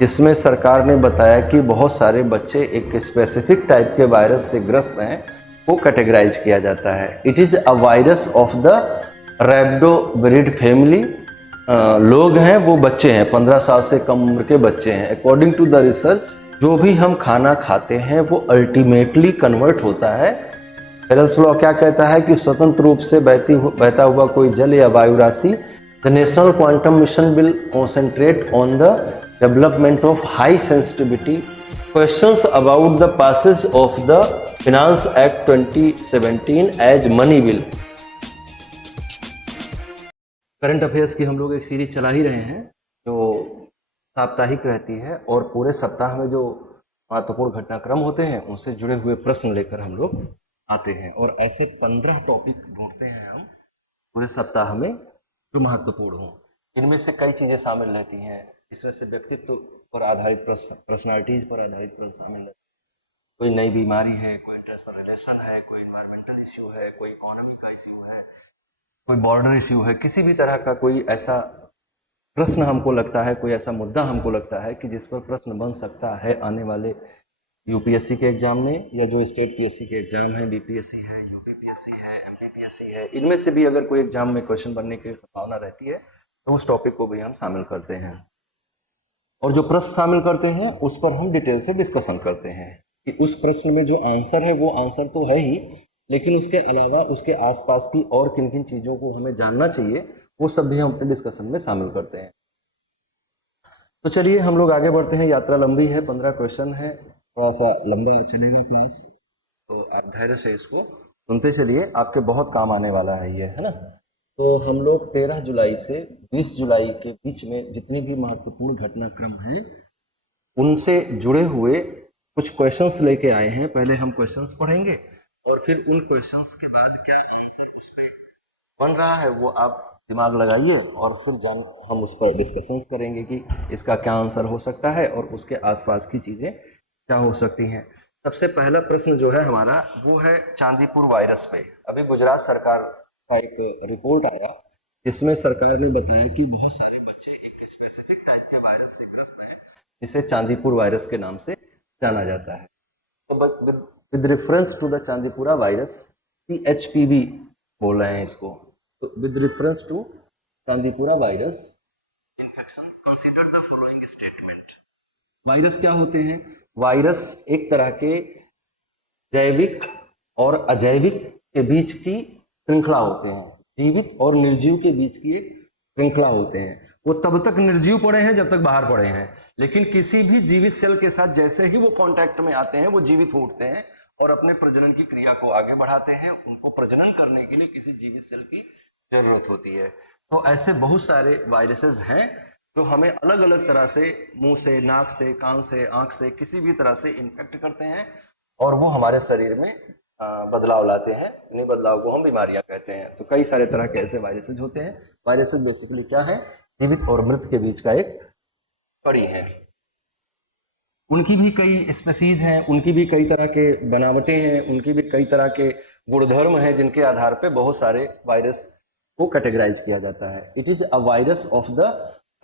जिसमें सरकार ने बताया कि बहुत सारे बच्चे एक स्पेसिफिक टाइप के वायरस से ग्रस्त हैं, वो कैटेगराइज किया जाता है। It is a virus of the Rhabdoviridae family. लोग हैं वो बच्चे हैं, 15 साल से कम उम्र के बच्चे हैं। अकॉर्डिंग टू द रिसर्च, जो भी हम खाना खाते हैं वो अल्टीमेटली कन्वर्ट होता है। हेलेंस लॉ क्या कहता है कि स्वतंत्र रूप से बहता हुआ कोई जल या वायु राशि, the national quantum mission will concentrate on the development of high sensitivity questions about the passage of the finance act 2017 as money bill. Current affairs की हम लोग एक सीरीज चला ही रहे हैं जो साप्ताहिक रहती है, और पूरे सप्ताह में जो महत्वपूर्ण घटनाक्रम होते हैं उनसे जुड़े हुए प्रश्न लेकर हम लोग आते हैं, और ऐसे 15 टॉपिक ढूंढते हैं हम पूरे सप्ताह में जो महत्वपूर्ण हो। इनमें से कई चीज़ें शामिल रहती हैं, इसमें से व्यक्तित्व पर आधारित प्रश्न, पर्सनालिटीज पर आधारित प्रश्न शामिल रहते हैं। कोई नई बीमारी है, कोई इंटरनेशनल रिलेशन है, कोई इन्वायरमेंटल इश्यू है, कोई इकोनॉमी का इश्यू है, कोई बॉर्डर इश्यू है, किसी भी तरह का कोई ऐसा प्रश्न हमको लगता है, कोई ऐसा मुद्दा हमको लगता है कि जिस पर प्रश्न बन सकता है आने वाले यूपीएससी के एग्जाम में, या जो स्टेट पीएससी के एग्जाम है, बीपीएससी है, यूपीपीएससी है, एमपीपीएससी है, इनमें से भी अगर कोई एग्जाम में क्वेश्चन बनने की संभावना रहती है तो उस टॉपिक को भी हम शामिल करते हैं। और जो प्रश्न शामिल करते हैं उस पर हम डिटेल से डिस्कशन करते हैं कि उस प्रश्न में जो आंसर है वो आंसर तो है ही, लेकिन उसके अलावा उसके आसपास की और किन किन चीज़ों को हमें जानना चाहिए वो सब भी हम अपने डिस्कशन में शामिल करते हैं। तो चलिए हम लोग आगे बढ़ते हैं। यात्रा लंबी है, 15 क्वेश्चन है, थोड़ा सा लंबा चलेगा क्लास, तो आप धैर्य से इसको सुनते चलिए, आपके बहुत काम आने वाला है ये, है ना। तो हम लोग 13 जुलाई से 20 जुलाई के बीच में जितनी भी महत्वपूर्ण घटनाक्रम हैं उनसे जुड़े हुए कुछ क्वेश्चंस लेके आए हैं। पहले हम क्वेश्चंस पढ़ेंगे और फिर उन क्वेश्चंस के बाद क्या आंसर उसमें बन रहा है वो आप दिमाग लगाइए, और फिर हम उस पर डिस्कशंस करेंगे कि इसका क्या आंसर हो सकता है और उसके आसपास की चीज़ें क्या हो सकती हैं। सबसे पहला प्रश्न जो है हमारा वो है चांदीपुर वायरस पे। अभी गुजरात सरकार का एक रिपोर्ट आया जिसमें सरकार ने बताया कि बहुत सारे बच्चे एक स्पेसिफिक टाइप के वायरस से ग्रस्त हैं जिसे चांदीपुर वायरस के नाम से जाना जाता है। तो with reference to the Chandipura virus, CHPV बोल रहे हैं इसको। तो with reference to Chandipura virus infection consider the following statement. Virus क्या होते हैं? वायरस एक तरह के जैविक और अजैविक के बीच की श्रृंखला होते हैं, जीवित और निर्जीव के बीच की एक श्रृंखला होते हैं। वो तब तक निर्जीव पड़े हैं जब तक बाहर पड़े हैं, लेकिन किसी भी जीवित सेल के साथ जैसे ही वो कांटेक्ट में आते हैं वो जीवित हो उठते हैं और अपने प्रजनन की क्रिया को आगे बढ़ाते हैं। उनको प्रजनन करने के लिए किसी जीवित सेल की जरूरत होती है। तो ऐसे बहुत सारे वायरसेस हैं जो हमें अलग अलग तरह से मुंह से, नाक से, कान से, आंख से, किसी भी तरह से इन्फेक्ट करते हैं और वो हमारे शरीर में बदलाव लाते हैं। इन्हीं बदलाव को हम बीमारियां कहते हैं। तो कई सारे तरह के ऐसे वायरसेस होते हैं। वायरसेस बेसिकली क्या है? जीवित और मृत के बीच का एक कड़ी है। उनकी भी कई स्पीसीज हैं, उनकी भी कई तरह के बनावटें हैं, उनकी भी कई तरह के गुणधर्म हैं जिनके आधार पर बहुत सारे वायरस को कैटेगराइज किया जाता है। It is a virus of the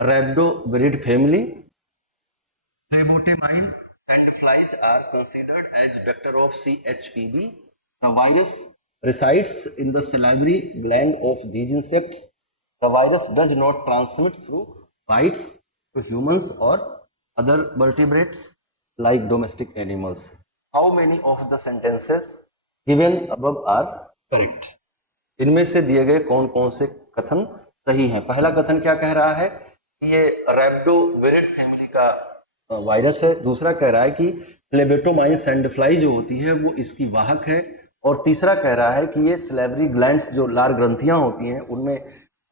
Rhabdoviridae family. Phlebotomine sandflies are considered as vector of CHPV. The virus resides in the salivary gland of these insects. The virus does not transmit through bites to humans or other vertebrates like domestic animals. How many of the sentences given above are correct? इनमें से दिए गए कौन कौन से कथन सही हैं? पहला कथन क्या कह रहा है कि ये रैप्डोविरिड फैमिली का वायरस है। दूसरा कह रहा है कि फ्लेबेटोमाइन सैंडफ्लाई जो होती है वो इसकी वाहक है। और तीसरा कह रहा है कि ये स्लेवरी ग्लैंड्स जो लार ग्रंथियां होती हैं उनमें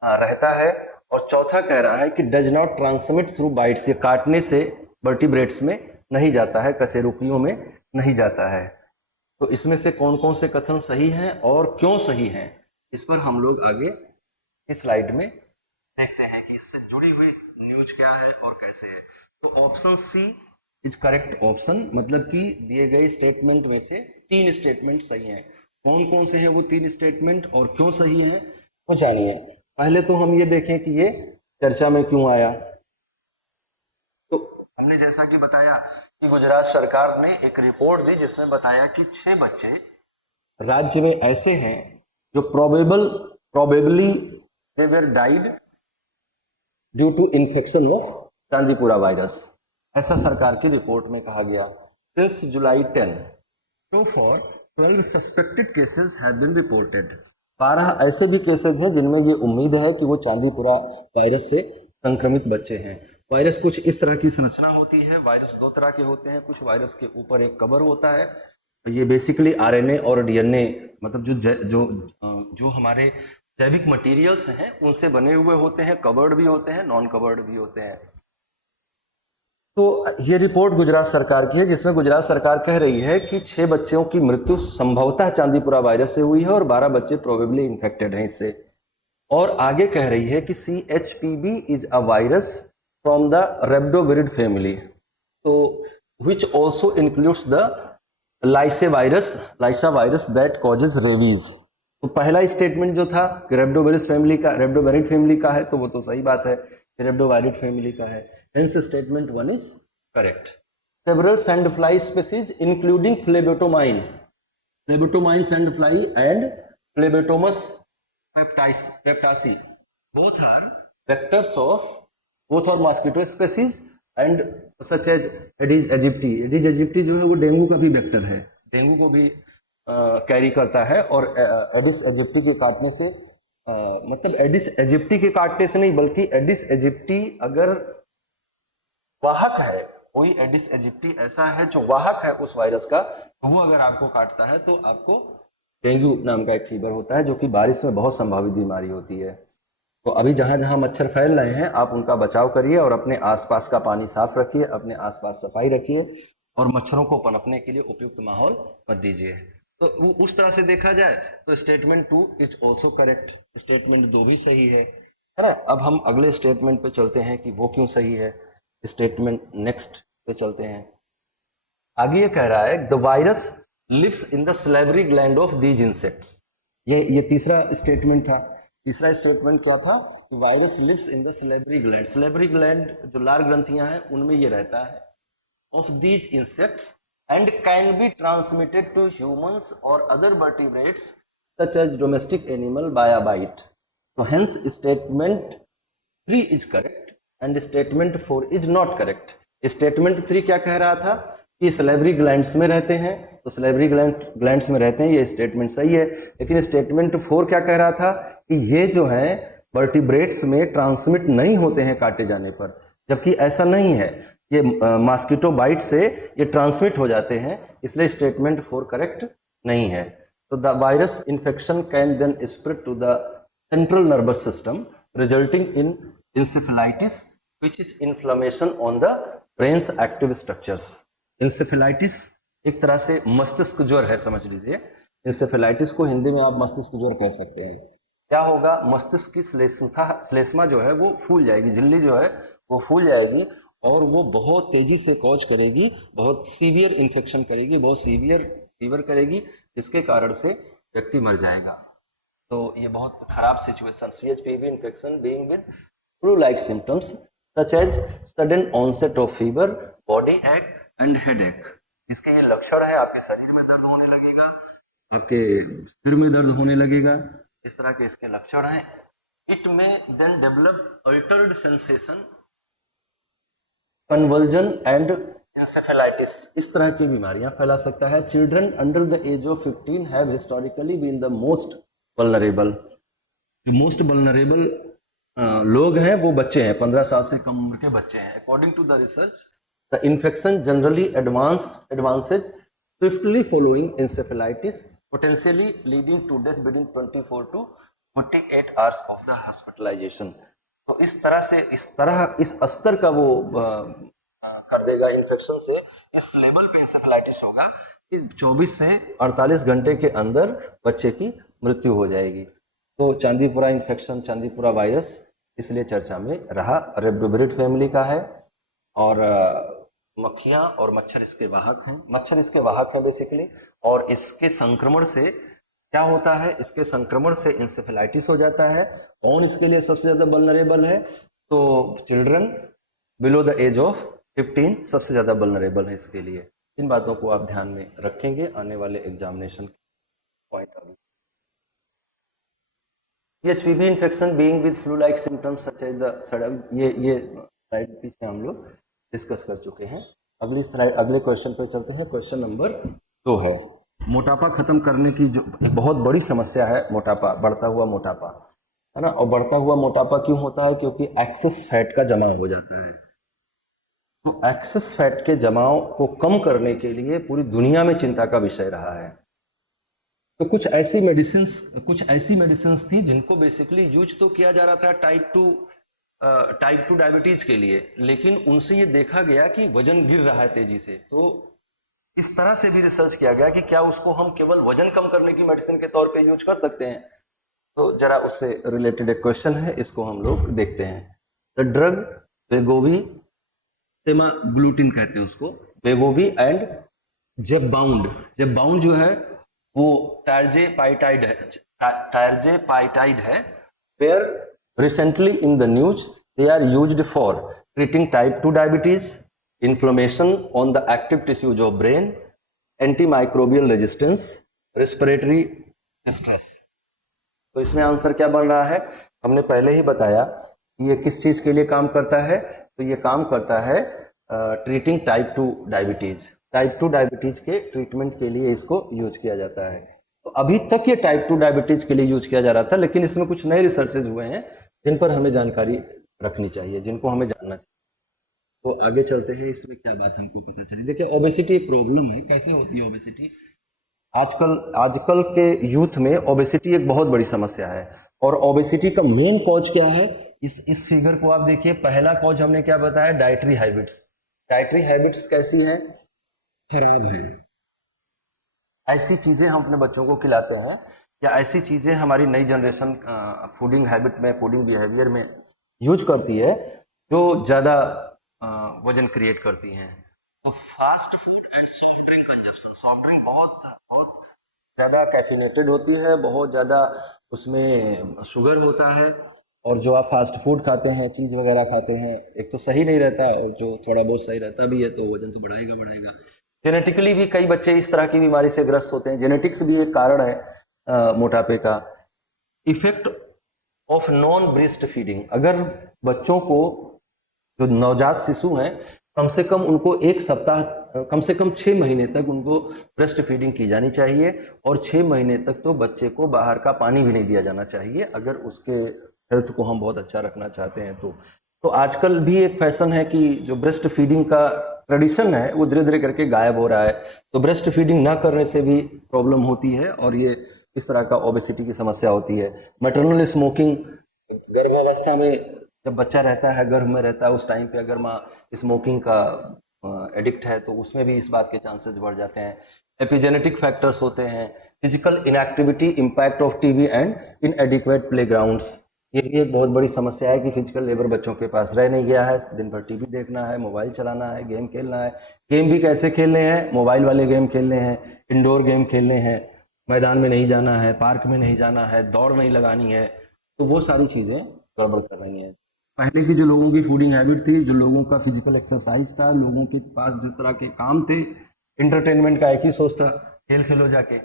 रहता है। और चौथा कह रहा है कि does not transmit through bytes, ये काटने से वर्टिब्रेट्स में नहीं जाता है, कशेरुकियों में नहीं जाता है। तो इसमें से कौन कौन से कथन सही हैं और क्यों सही हैं, इस पर हम लोग आगे इस स्लाइड में देखते हैं कि इससे जुड़ी हुई न्यूज क्या है और कैसे है। तो option C is correct option, मतलब कि दिए गए स्टेटमेंट में से 3 स्टेटमेंट सही हैं। कौन कौन से हैं वो 3 स्टेटमेंट और क्यों सही हैं वो जानिए। पहले तो हम ये देखें कि ये चर्चा में क्यों आया। तो हमने जैसा कि बताया कि गुजरात सरकार ने एक रिपोर्ट दी जिसमें बताया कि 6 बच्चे राज्य में ऐसे हैं जो probably they were died due to infection of Chandipura virus. ऐसा सरकार की रिपोर्ट में कहा गया। Since July 10 so far 12 suspected cases have been reported. 12 ऐसे भी केसेस हैं जिनमें ये उम्मीद है कि वो चांदीपुरा वायरस से संक्रमित बच्चे हैं। वायरस कुछ इस तरह की संरचना होती है। वायरस 2 तरह के होते हैं। कुछ वायरस के ऊपर एक कवर होता है। ये बेसिकली आरएनए और डीएनए मतलब जो हमारे जैविक मटेरियल्स हैं उनसे बने हुए होते हैं। कवर्ड भी होते हैं, नॉन कवर्ड भी होते हैं। तो ये रिपोर्ट गुजरात सरकार की है जिसमें गुजरात सरकार कह रही है कि 6 बच्चों की मृत्यु संभवतः चांदीपुरा वायरस से हुई है और 12 बच्चे प्रोबेबली इन्फेक्टेड हैं इससे। और आगे कह रही है कि CHPV is a virus from the Rhabdoviridae family, तो which also includes the lyssa virus that causes rabies. तो पहला स्टेटमेंट जो था कि रेब्डोविरिड फैमिली का है, तो वो तो सही बात है कि रेब्डोविरिड फैमिली का है। Hence statement 1 is correct. Several sandfly species including phlebotomine sandfly and Phlebotomus peptacea both are mosquito species and such as Aedes aegypti। Aedes aegypti जो है वो डेंगू का भी वेक्टर है, डेंगू को भी कैरी करता है। और एडिस एजिप्टी के काटने से मतलब एडिस एजिप्टी के काटने से नहीं बल्कि एडिस एजिप्टी अगर वाहक है, कोई एडिस एजिप्टी ऐसा है जो वाहक है उस वायरस का, तो वो अगर आपको काटता है तो आपको डेंगू नाम का एक फीवर होता है जो कि बारिश में बहुत संभावित बीमारी होती है। तो अभी जहां जहां मच्छर फैल रहे हैं आप उनका बचाव करिए और अपने आसपास का पानी साफ रखिए, अपने आसपास सफाई रखिए और मच्छरों को पनपने के लिए उपयुक्त माहौल मत दीजिए। तो उस तरह से देखा जाए तो statement 2 is also correct, statement 2 भी सही है ना। अब हम अगले स्टेटमेंट पे चलते हैं कि वो क्यों सही है। स्टेटमेंट नेक्स्ट पे चलते हैं। आगे ये कह रहा है the virus lives in the salivary gland of these insects. ये तीसरा स्टेटमेंट था। तीसरा स्टेटमेंट क्या था कि virus lives in the salivary gland जो लार ग्रंथियां हैं उनमें ये रहता है of these insects and can be transmitted to humans और other vertebrates such as domestic animal by a bite. तो hence statement 3 is correct and statement 4 is not correct. Statement 3 क्या कह रहा था कि सलेवरी ग्लैंड्स में रहते हैं, तो सलेवरी ग्लैंड्स में रहते हैं, ये स्टेटमेंट सही है। लेकिन स्टेटमेंट 4 क्या कह रहा था कि ये जो है वर्टिब्रेट्स में ट्रांसमिट नहीं होते हैं काटे जाने पर, जबकि ऐसा नहीं है। ये मॉस्किटो बाइट से ये ट्रांसमिट हो जाते हैं, इसलिए स्टेटमेंट 4 करेक्ट नहीं है। तो the virus infection can then spread to the central nervous system resulting in encephalitis which is inflammation on the brain's active structures। encephalitis एक तरह से मस्तिष्क ज्वर है, समझ लीजिए। encephalitis को हिंदी में आप मस्तिष्क ज्वर कह सकते हैं। क्या होगा, मस्तिष्क की श्लेष्मा जो है वो फूल जाएगी, झिल्ली जो है वो फूल जाएगी और वो बहुत तेजी से कॉज करेगी, बहुत सीवियर इन्फेक्शन करेगी, बहुत सीवियर फीवर करेगी, जिसके कारण से व्यक्ति मर जाएगा। तो ये बहुत खराब situation. CHPV infection being with flu-like symptoms such as sudden onset of fever, body ache and headache। इसके ये लक्षण है, आपके शरीर में दर्द होने लगेगा, आपके सिर में दर्द होने लगेगा, इस तरह के इसके लक्षण हैं। It may then develop altered sensation, convulsion and encephalitis। इस तरह की बीमारियां फैला सकता है। Children under the age of 15 have historically been the most vulnerable। जो मोस्ट वल्नरेबल लोग हैं वो बच्चे हैं, 15 साल से कम उम्र के बच्चे हैं। According to the research the infection generally advances swiftly following encephalitis potentially leading to death within 24 to 48 hours of the hospitalisation. तो इस स्तर का वो कर देगा इन्फेक्शन से, इस लेवल पे इंसेफेलाइटिस होगा कि 24 से 48 घंटे के अंदर बच्चे की मृत्यु हो जाएगी। तो चांदीपुरा इन्फेक्शन, चांदीपुरा वायरस इसलिए चर्चा में रहा। रेब्डोविरिड फैमिली का है और मक्खियां और मच्छर इसके वाहक हैं। मच्छर इसके वाहक हैं बेसिकली, और इसके संक्रमण से क्या होता है, इसके संक्रमण से इंसेफेलाइटिस हो जाता है। कौन इसके लिए सबसे ज्यादा वल्नरेबल है, तो children below the age of 15 सबसे ज़्यादा वल्नरेबल है इसके लिए। इन बातों को आप ध्यान में रखेंगे आने वाले examination point of view. HPV infection being with flu like symptoms such as the, ये स्लाइड पीछे हम लोग डिस्कस कर चुके हैं। अगली स्लाइड, अगले क्वेश्चन पे चलते हैं। क्वेश्चन नंबर 2 है मोटापा खत्म करने की जो एक बहुत बड़ी समस्या है, मोटापा, बढ़ता हुआ मोटापा, है ना। और बढ़ता हुआ मोटापा क्यों होता है? क्योंकि एक्सेस फैट का जमाव हो जाता है। तो एक्सेस फैट के जमाव को कम करने के लिए पूरी दुनिया में चिंता का विषय रहा है। तो कुछ ऐसी मेडिसिन थी जिनको बेसिकली यूज तो किया जा रहा था टाइप 2 डायबिटीज के लिए, लेकिन उनसे ये देखा गया कि वजन गिर रहा है तेजी से। तो इस तरह से भी रिसर्च किया गया कि क्या उसको हम केवल वजन कम करने की मेडिसिन के तौर पे यूज कर सकते हैं। तो जरा उससे रिलेटेड एक क्वेश्चन है, इसको हम लोग देखते हैं। द ड्रग वेगोवी सेमाग्लूटिन कहते हैं उसको, वेगोवी एंड जेबाउंड जो है वो टायरजेपाइटाइड है, where recently in the news they are used for treating type 2 diabetes, inflammation on the active tissues of brain, antimicrobial resistance, respiratory stress. तो इसमें आंसर क्या बन रहा है? हमने पहले ही बताया कि ये किस चीज के लिए काम करता है। तो ये काम करता है treating type 2 diabetes. Type 2 diabetes के ट्रीटमेंट के लिए इसको यूज किया जाता है। तो अभी तक ये टाइप 2 डायबिटीज के लिए यूज किया जा रहा था, लेकिन इसमें कुछ नए रिसर्चेज हुए हैं जिन पर हमें जानकारी रखनी चाहिए, जिनको हमें जानना चाहिए। तो आगे चलते हैं, इसमें क्या बात हमको पता चली। देखिए, ओबेसिटी एक प्रॉब्लम है। कैसे होती है ओबेसिटी? आजकल के यूथ में ओबेसिटी एक बहुत बड़ी समस्या है। और ओबेसिटी का मेन कॉज क्या है? इस फिगर को आप देखिए। पहला कॉज हमने क्या बताया? Dietary habits. डाइटरी हैबिट्स कैसी हैं? खराब है। ऐसी चीजें हम अपने बच्चों को खिलाते हैं या ऐसी चीजें हमारी नई जनरेशन फूडिंग हैबिट में, फूडिंग बिहेवियर में यूज करती है जो ज्यादा वजन क्रिएट करती हैं। तो fast food and soft drink consumption, soft drink बहुत ज़्यादा कैफिनेटेड होती है, बहुत ज़्यादा उसमें शुगर होता है। और जो आप फास्ट फूड खाते हैं, चीज़ वगैरह खाते हैं, एक तो सही नहीं रहता है, और जो थोड़ा बहुत सही रहता भी है तो वजन तो बढ़ाएगा। जेनेटिकली भी कई बच्चे इस तरह की बीमारी से ग्रस्त होते हैं। जेनेटिक्स भी एक कारण है मोटापे का। Effect of non breast feeding, अगर बच्चों को, जो नवजात शिशु हैं, कम से कम उनको एक सप्ताह, कम से कम 6 महीने तक उनको ब्रेस्ट फीडिंग की जानी चाहिए। और 6 महीने तक तो बच्चे को बाहर का पानी भी नहीं दिया जाना चाहिए, अगर उसके हेल्थ को हम बहुत अच्छा रखना चाहते हैं तो आजकल भी एक फैशन है कि जो ब्रेस्ट फीडिंग का ट्रेडिशन है वो धीरे धीरे करके गायब हो रहा है। तो ब्रेस्ट फीडिंग ना करने से भी प्रॉब्लम होती है और ये इस तरह का ओबेसिटी की समस्या होती है। मैटरनल स्मोकिंग, गर्भावस्था में जब बच्चा रहता है, गर्भ में रहता है, उस टाइम पे अगर माँ स्मोकिंग का एडिक्ट है तो उसमें भी इस बात के चांसेस बढ़ जाते हैं। एपिजेनेटिक फैक्टर्स होते हैं। Physical inactivity, impact of TV and इनएडिक्वेट playgrounds, ये भी एक बहुत बड़ी समस्या है कि फिजिकल लेबर बच्चों के पास रह नहीं गया है। दिन भर टीवी देखना है, मोबाइल चलाना है, गेम खेलना है। गेम भी कैसे खेलने हैं? मोबाइल वाले गेम खेलने हैं, इंडोर गेम खेलने हैं, मैदान में नहीं जाना है, पार्क में नहीं जाना है, दौड़ नहीं लगानी है। तो वो सारी चीज़ें गड़बड़ कर रही हैं। पहले की जो लोगों की फूडिंग हैबिट थी, जो लोगों का फिजिकल एक्सरसाइज था, लोगों के पास जिस तरह के काम थे, इंटरटेनमेंट का एक ही सोर्स था, खेल खेलो जाके।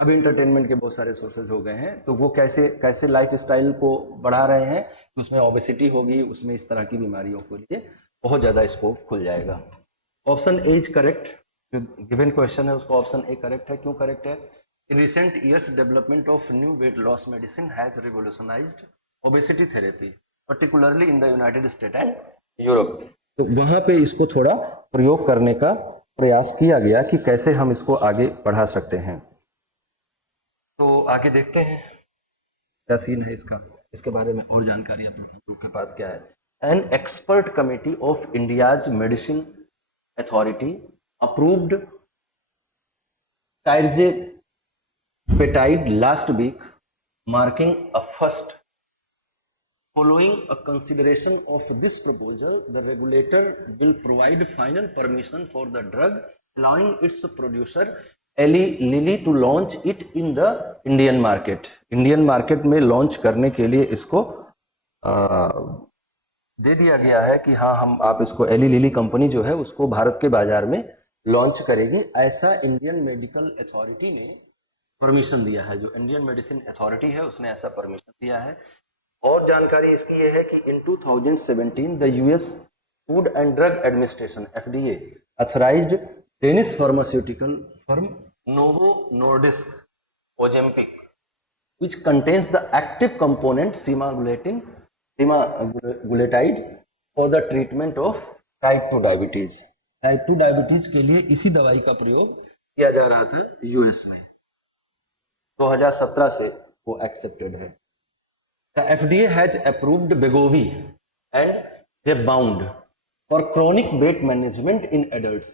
अब इंटरटेनमेंट के बहुत सारे सोर्सेज हो गए हैं। तो वो कैसे लाइफ स्टाइल को बढ़ा रहे हैं, उसमें ओबेसिटी होगी, उसमें इस तरह की बीमारियों के लिए बहुत ज़्यादा स्कोप खुल जाएगा। Option A is correct. जो गिवन क्वेश्चन है उसको ऑप्शन ए करेक्ट है। क्यों करेक्ट है? In recent years development of new weight loss medicine has revolutionised obesity therapy, particularly in the United State and Europe. तो वहां पे इसको थोड़ा प्रयोग करने का प्रयास किया गया कि कैसे हम इसको आगे बढ़ा सकते हैं। तो आगे देखते हैं क्या सीन है इसका, इसके बारे में और जानकारी आप लोगों के पास क्या है। An expert committee of India's medicine authority approved tirzepatide last week, marking a first. Following a consideration of this proposal, the regulator will provide final permission for the drug, allowing its producer Eli Lilly to launch it in the Indian market. Indian market में launch करने के लिए इसको दे दिया गया है कि हाँ हम आप इसको एली लिली कंपनी जो है उसको भारत के बाजार में लॉन्च करेगी, ऐसा इंडियन मेडिकल अथॉरिटी ने परमिशन दिया है। जो इंडियन मेडिसिन अथॉरिटी है उसने ऐसा परमिशन दिया है। और जानकारी इसकी ये है कि इन 2017 the US food and drug administration FDA authorised Danish pharmaceutical firm novo Nordisk Ozempic which contains the active component semaglutide for the treatment of type 2 diabetes। Type 2 diabetes के लिए इसी दवाई का प्रयोग किया जा रहा था यूएस में। 2017 से वो एक्सेप्टेड है। The FDA has approved Wegovy and Zepbound for chronic weight management in adults।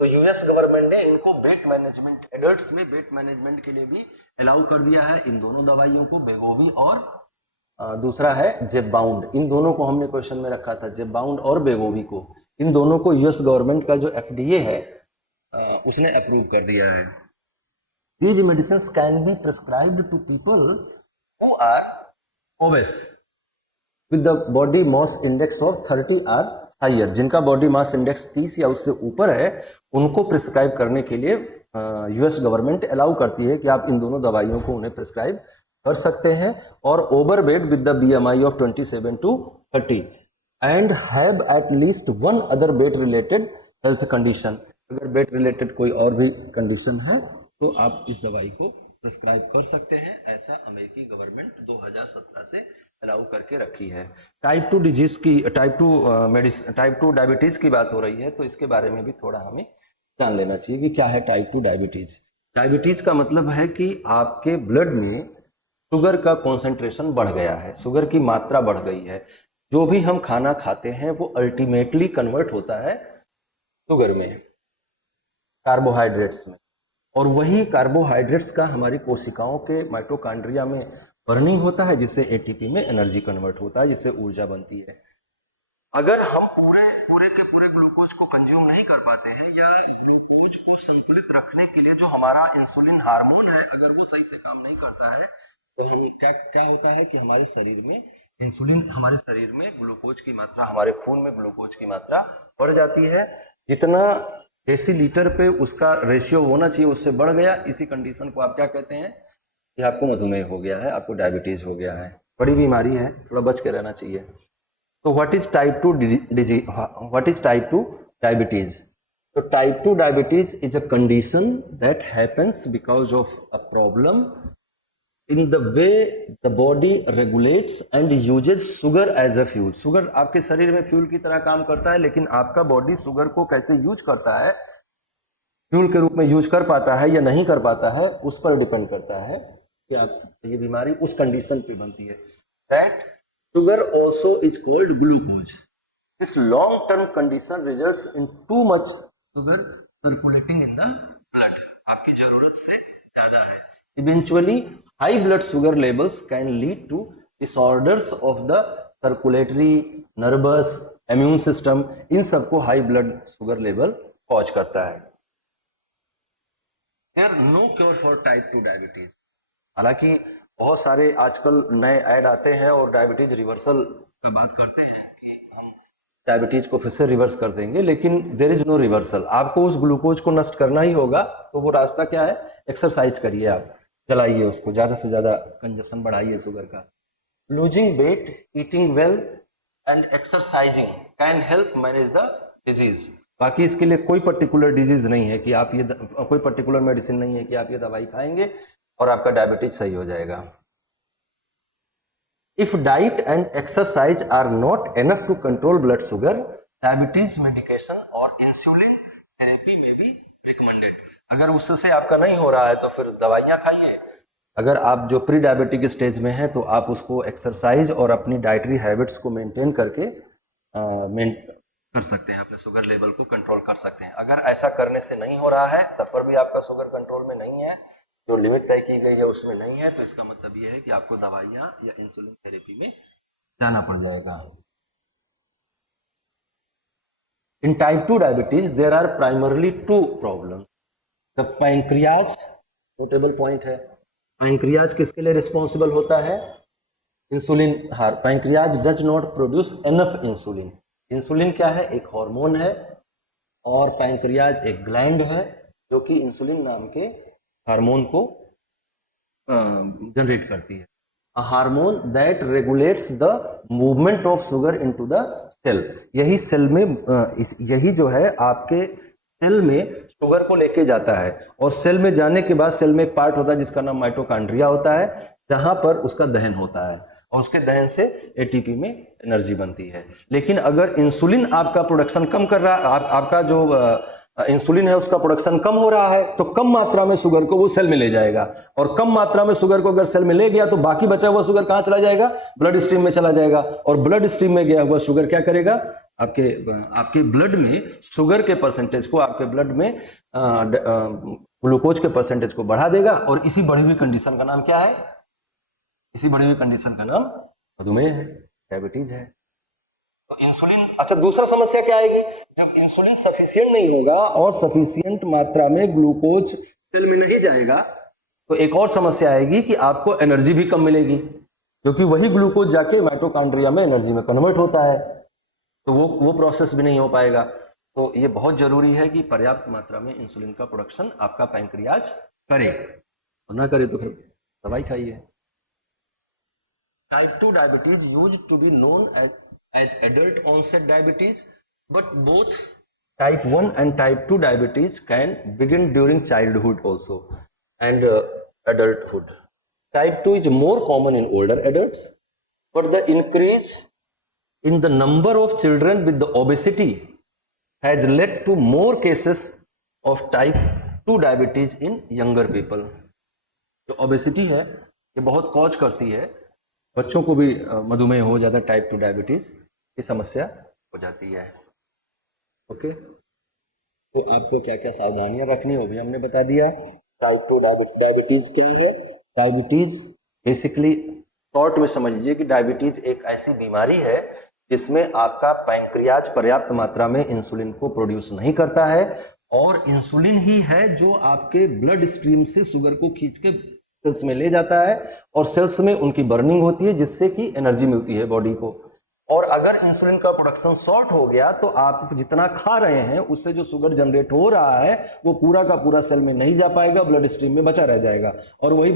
तो यूएस गवर्नमेंट ने इनको वेट मैनेजमेंट, एडल्ट्स में वेट मैनेजमेंट के लिए भी अलाउ कर दिया है इन दोनों दवाइयों को, वेगोवी और दूसरा है जेबबाउंड। इन दोनों को हमने क्वेश्चन में रखा था, जेबबाउंड और वेगोवी को, इन दोनों को यूएस गवर्नमेंट का जो एफडीए है उसने अप्रूव कर दिया है। These medicines can be prescribed to people who are obese with the body mass index of 30 or higher। जिनका बॉडी मास इंडेक्स 30 या उससे ऊपर है उनको प्रिस्क्राइब करने के लिए यूएस गवर्नमेंट अलाउ करती है कि आप इन दोनों दवाइयों को उन्हें प्रिस्क्राइब कर सकते हैं। और overweight with the BMI of 27 to 30 and have at least one other weight related health condition. अगर वेट रिलेटेड कोई और भी कंडीशन है तो आप इस दवाई को प्रिस्क्राइब कर सकते हैं। ऐसा अमेरिकी गवर्नमेंट 2017 से अलाउ करके रखी है। टाइप 2 डिजीज की, टाइप 2 डायबिटीज की बात हो रही है तो इसके बारे में भी थोड़ा हमें जान लेना चाहिए कि क्या है टाइप 2 डायबिटीज। डायबिटीज का मतलब है कि आपके ब्लड में शुगर का कॉन्सेंट्रेशन बढ़ गया है, शुगर की मात्रा बढ़ गई है। जो भी हम खाना खाते हैं वो अल्टीमेटली कन्वर्ट होता है शुगर में, कार्बोहाइड्रेट्स में, और वही कार्बोहाइड्रेट्स का हमारी कोशिकाओं के माइटोकॉन्ड्रिया में बर्निंग होता है जिससे एटीपी में एनर्जी कन्वर्ट होता है, जिससे ऊर्जा बनती है। अगर हम पूरे ग्लूकोज को कंज्यूम नहीं कर पाते हैं या ग्लूकोज को संतुलित रखने के लिए जो हमारा इंसुलिन हार्मोन है अगर वो सही से काम नहीं करता है तो हम क्या होता है कि हमारे शरीर में इंसुलिन, हमारे शरीर में ग्लूकोज की मात्रा, हमारे खून में ग्लूकोज की मात्रा बढ़ जाती है। जितना डेसीलीटर पे उसका रेशियो होना चाहिए उससे बढ़ गया, इसी कंडीशन को आप क्या कहते हैं कि आपको मधुमेह हो गया है, आपको डायबिटीज हो गया है, बड़ी बीमारी है, थोड़ा बच के रहना चाहिए। तो व्हाट इज टाइप 2 डायबिटीज? तो type 2 diabetes is a condition that happens because of a problem in the way the body regulates and uses sugar as a fuel. Sugar आपके शरीर में फ्यूल की तरह काम करता है, लेकिन आपका बॉडी शुगर को कैसे यूज करता है, फ्यूल के रूप में यूज कर पाता है या नहीं कर पाता है, उस पर डिपेंड करता है कि आप, ये बीमारी उस कंडीशन पे बनती है। That sugar also is called glucose. This long term condition results in too much sugar circulating in the blood. आपकी जरूरत से ज्यादा है। Eventually high blood sugar levels can lead to disorders of the circulatory, nervous, immune system. इन सबको high blood sugar level cause करता है। There are no cure for type 2 diabetes. हालांकि बहुत सारे आजकल नए ऐड आते हैं और डायबिटीज रिवर्सल का बात करते हैं कि हम डायबिटीज को फिर से रिवर्स कर देंगे, लेकिन देयर इज नो रिवर्सल। आपको उस ग्लूकोज को नष्ट करना ही होगा। तो वो रास्ता क्या है? एक्सरसाइज करिए, आप चलाइए उसको, ज्यादा से ज्यादा कंजप्शन बढ़ाइए शुगर का। Losing weight, eating well and exercising can help manage the disease. बाकी इसके लिए कोई पर्टिकुलर डिजीज नहीं है कि आप ये कोई पर्टिकुलर मेडिसिन नहीं है कि आप ये दवाई खाएंगे और आपका डायबिटीज सही हो जाएगा। If diet and exercise are not enough to control blood sugar, diabetes medication और इंसुलिन थेरेपी में भी रिकमेंडेड। अगर उससे आपका नहीं हो रहा है तो फिर दवाइयां खाइए। अगर आप जो प्री डायबिटिक स्टेज में है तो आप उसको एक्सरसाइज और अपनी डाइटरी हैबिट्स को मेंटेन करके कर सकते हैं, अपने शुगर लेवल को कंट्रोल कर सकते हैं। अगर ऐसा करने से नहीं हो रहा है, तब पर भी आपका शुगर कंट्रोल में नहीं है, जो लिमिट तय की गई है उसमें नहीं है, तो इसका मतलब ये है कि आपको दवाइयां या इंसुलिन थेरेपी में जाना पड़ जाएगा। In type 2 diabetes there are primarily 2 problem. The pancreas, notable point है, पैंक्रियाज किसके लिए रिस्पॉन्सिबल होता है? इंसुलिन, हाँ, pancreas does not produce enough insulin. Insulin क्या है? एक हार्मोन है, और पैंक्रियाज एक ग्लैंड है जो कि इंसुलिन नाम के हार्मोन को जनरेट करती है। A hormone that regulates the movement of sugar into the cell. यही सेल में यही जो है आपके सेल में शुगर को लेके जाता है, और सेल में जाने के बाद सेल में एक पार्ट होता है जिसका नाम माइटोकॉन्ड्रिया होता है, जहां पर उसका दहन होता है, और उसके दहन से एटीपी में एनर्जी बनती है। लेकिन अगर इंसुलिन आपका प्रोडक्शन कम कर रहा है, आपका जो इंसुलिन है उसका प्रोडक्शन कम हो रहा है, तो कम मात्रा में शुगर को वो सेल में ले जाएगा, और कम मात्रा में शुगर को अगर सेल में ले गया तो बाकी बचा हुआ शुगर कहाँ चला जाएगा? ब्लड स्ट्रीम में चला जाएगा, और ब्लड स्ट्रीम में गया हुआ शुगर क्या करेगा? आपके ब्लड में शुगर के परसेंटेज को, आपके ब्लड में ग्लूकोज के परसेंटेज को बढ़ा देगा, और इसी बढ़ी हुई कंडीशन का नाम क्या है? इसी बढ़ी हुई कंडीशन का नाम मधुमेह है, डायबिटीज है। तो इंसुलिन, अच्छा दूसरा समस्या क्या आएगी? जब इंसुलिन सफिशिएंट नहीं होगा और सफिशिएंट मात्रा में ग्लूकोज सेल में नहीं जाएगा, तो एक और समस्या आएगी कि आपको एनर्जी भी कम मिलेगी, क्योंकि वही ग्लूकोज जाके माइटोकॉन्ड्रिया में एनर्जी में कन्वर्ट होता है, तो वो प्रोसेस भी नहीं हो पाएगा। तो ये बहुत जरूरी है कि पर्याप्त मात्रा में इंसुलिन का प्रोडक्शन आपका पैंक्रियाज करे, और ना करे तो फिर दवाई खाइए। Type 2 diabetes used to be known as adult onset diabetes, but both type 1 and type 2 diabetes can begin during childhood also and adulthood. Type 2 is more common in older adults, but the increase in the number of children with the obesity has led to more cases of type 2 diabetes in younger people. जो obesity है ये बहुत cause करती है, बच्चों को भी मधुमेह हो जाता है, टाइप 2 डायबिटीज की समस्या हो जाती है। ओके, तो आपको क्या क्या सावधानियां रखनी हो भी हमने बता दिया। टाइप 2 डायबिटीज क्या है? डायबिटीज बेसिकली शॉर्ट में समझ लीजिए कि डायबिटीज एक ऐसी बीमारी है जिसमें आपका पैंक्रियाज पर्याप्त मात्रा में इंसुलिन को प्रोड्यूस नहीं करता है, और इंसुलिन ही है जो आपके ब्लड स्ट्रीम से शुगर को खींच के सेल्स में ले जाता है, और सेल्स में उनकी बर्निंग होती है जिससे कि एनर्जी मिलती है बॉडी को। और अगर इंसुलिन का प्रोडक्शन शॉर्ट हो गया तो आप जितना खा रहे हैं उससे जो शुगर जनरेट हो रहा है वो पूरा का पूरा सेल में नहीं जा पाएगा, ब्लड स्ट्रीम में बचा रह जाएगा, और वही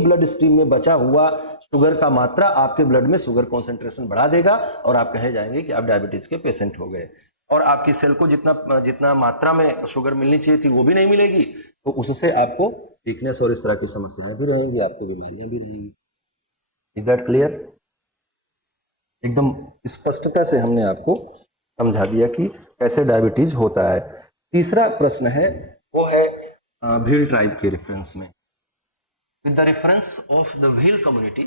ब्लड स्ट्रीम में बचा हुआ शुगर का मात्रा आपके ब्लड में शुगर कॉन्सेंट्रेशन बढ़ा देगा, और आप कहे जाएंगे कि आप डायबिटीज के पेशेंट हो गए, और आपकी सेल को जितना मात्रा में शुगर मिलनी चाहिए थी वो भी नहीं मिलेगी, तो उससे आपको वीकनेस और इस तरह की समस्याएं भी रहेंगी, आपको बीमारियां भी रहेंगी। Is that clear? एकदम स्पष्टता से हमने आपको समझा दिया कि कैसे डायबिटीज होता है। तीसरा प्रश्न है वो है भील ट्राइब के रेफरेंस में। With the reference of the Bhil community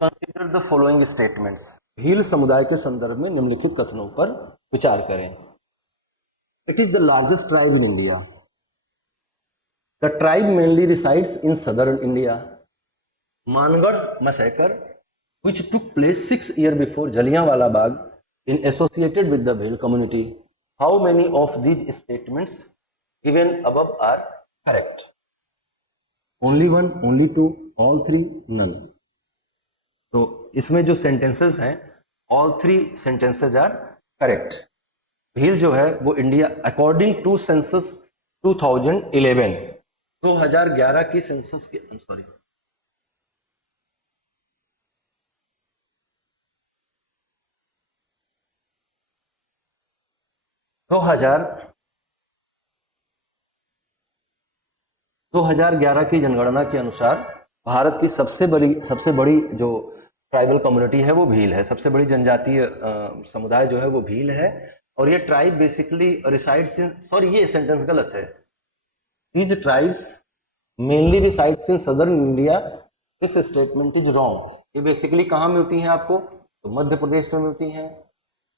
consider the following statements. Bhil समुदाय के संदर्भ में निम्नलिखित कथनों पर विचार करें। It is the largest tribe in India. The tribe mainly resides in southern India. Mangarh massacre, which took place 6 years before Jallianwala Bagh, is associated with the Bhil community. How many of these statements given above are correct? Only one, only two, all three, none. तो इसमें जो sentences हैं, all three sentences are correct. Bhil जो है वो India according to census 2011 2011 की census के 2011 की जनगणना के अनुसार भारत की सबसे बड़ी जो ट्राइबल कम्युनिटी है वो भील है। सबसे बड़ी जनजातीय समुदाय जो है वो भील है, और ये tribe basically resides in, sorry ये सेंटेंस गलत है, These tribes mainly resides in southern India. This statement is wrong. ये बेसिकली कहाँ मिलती हैं आपको? तो मध्य प्रदेश में मिलती हैं,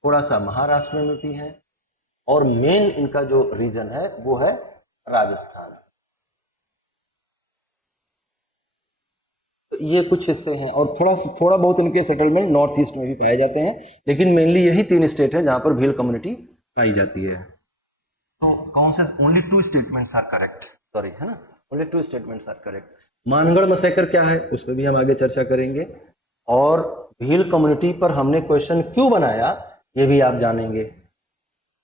थोड़ा सा महाराष्ट्र में मिलती हैं, और मेन इनका जो रीजन है वो है राजस्थान। तो ये कुछ हिस्से हैं, और थोड़ा बहुत इनके सेटलमेंट नॉर्थ ईस्ट में भी पाए जाते हैं, लेकिन मेनली यही 3 स्टेट है जहां पर भील कम्युनिटी पाई जाती है। तो कौन से? Only 2 statements are correct, sorry है ना, only 2 statements are correct. Mangarh massacre क्या है उस पर भी हम आगे चर्चा करेंगे, और भील कम्युनिटी पर हमने क्वेश्चन क्यों बनाया ये भी आप जानेंगे।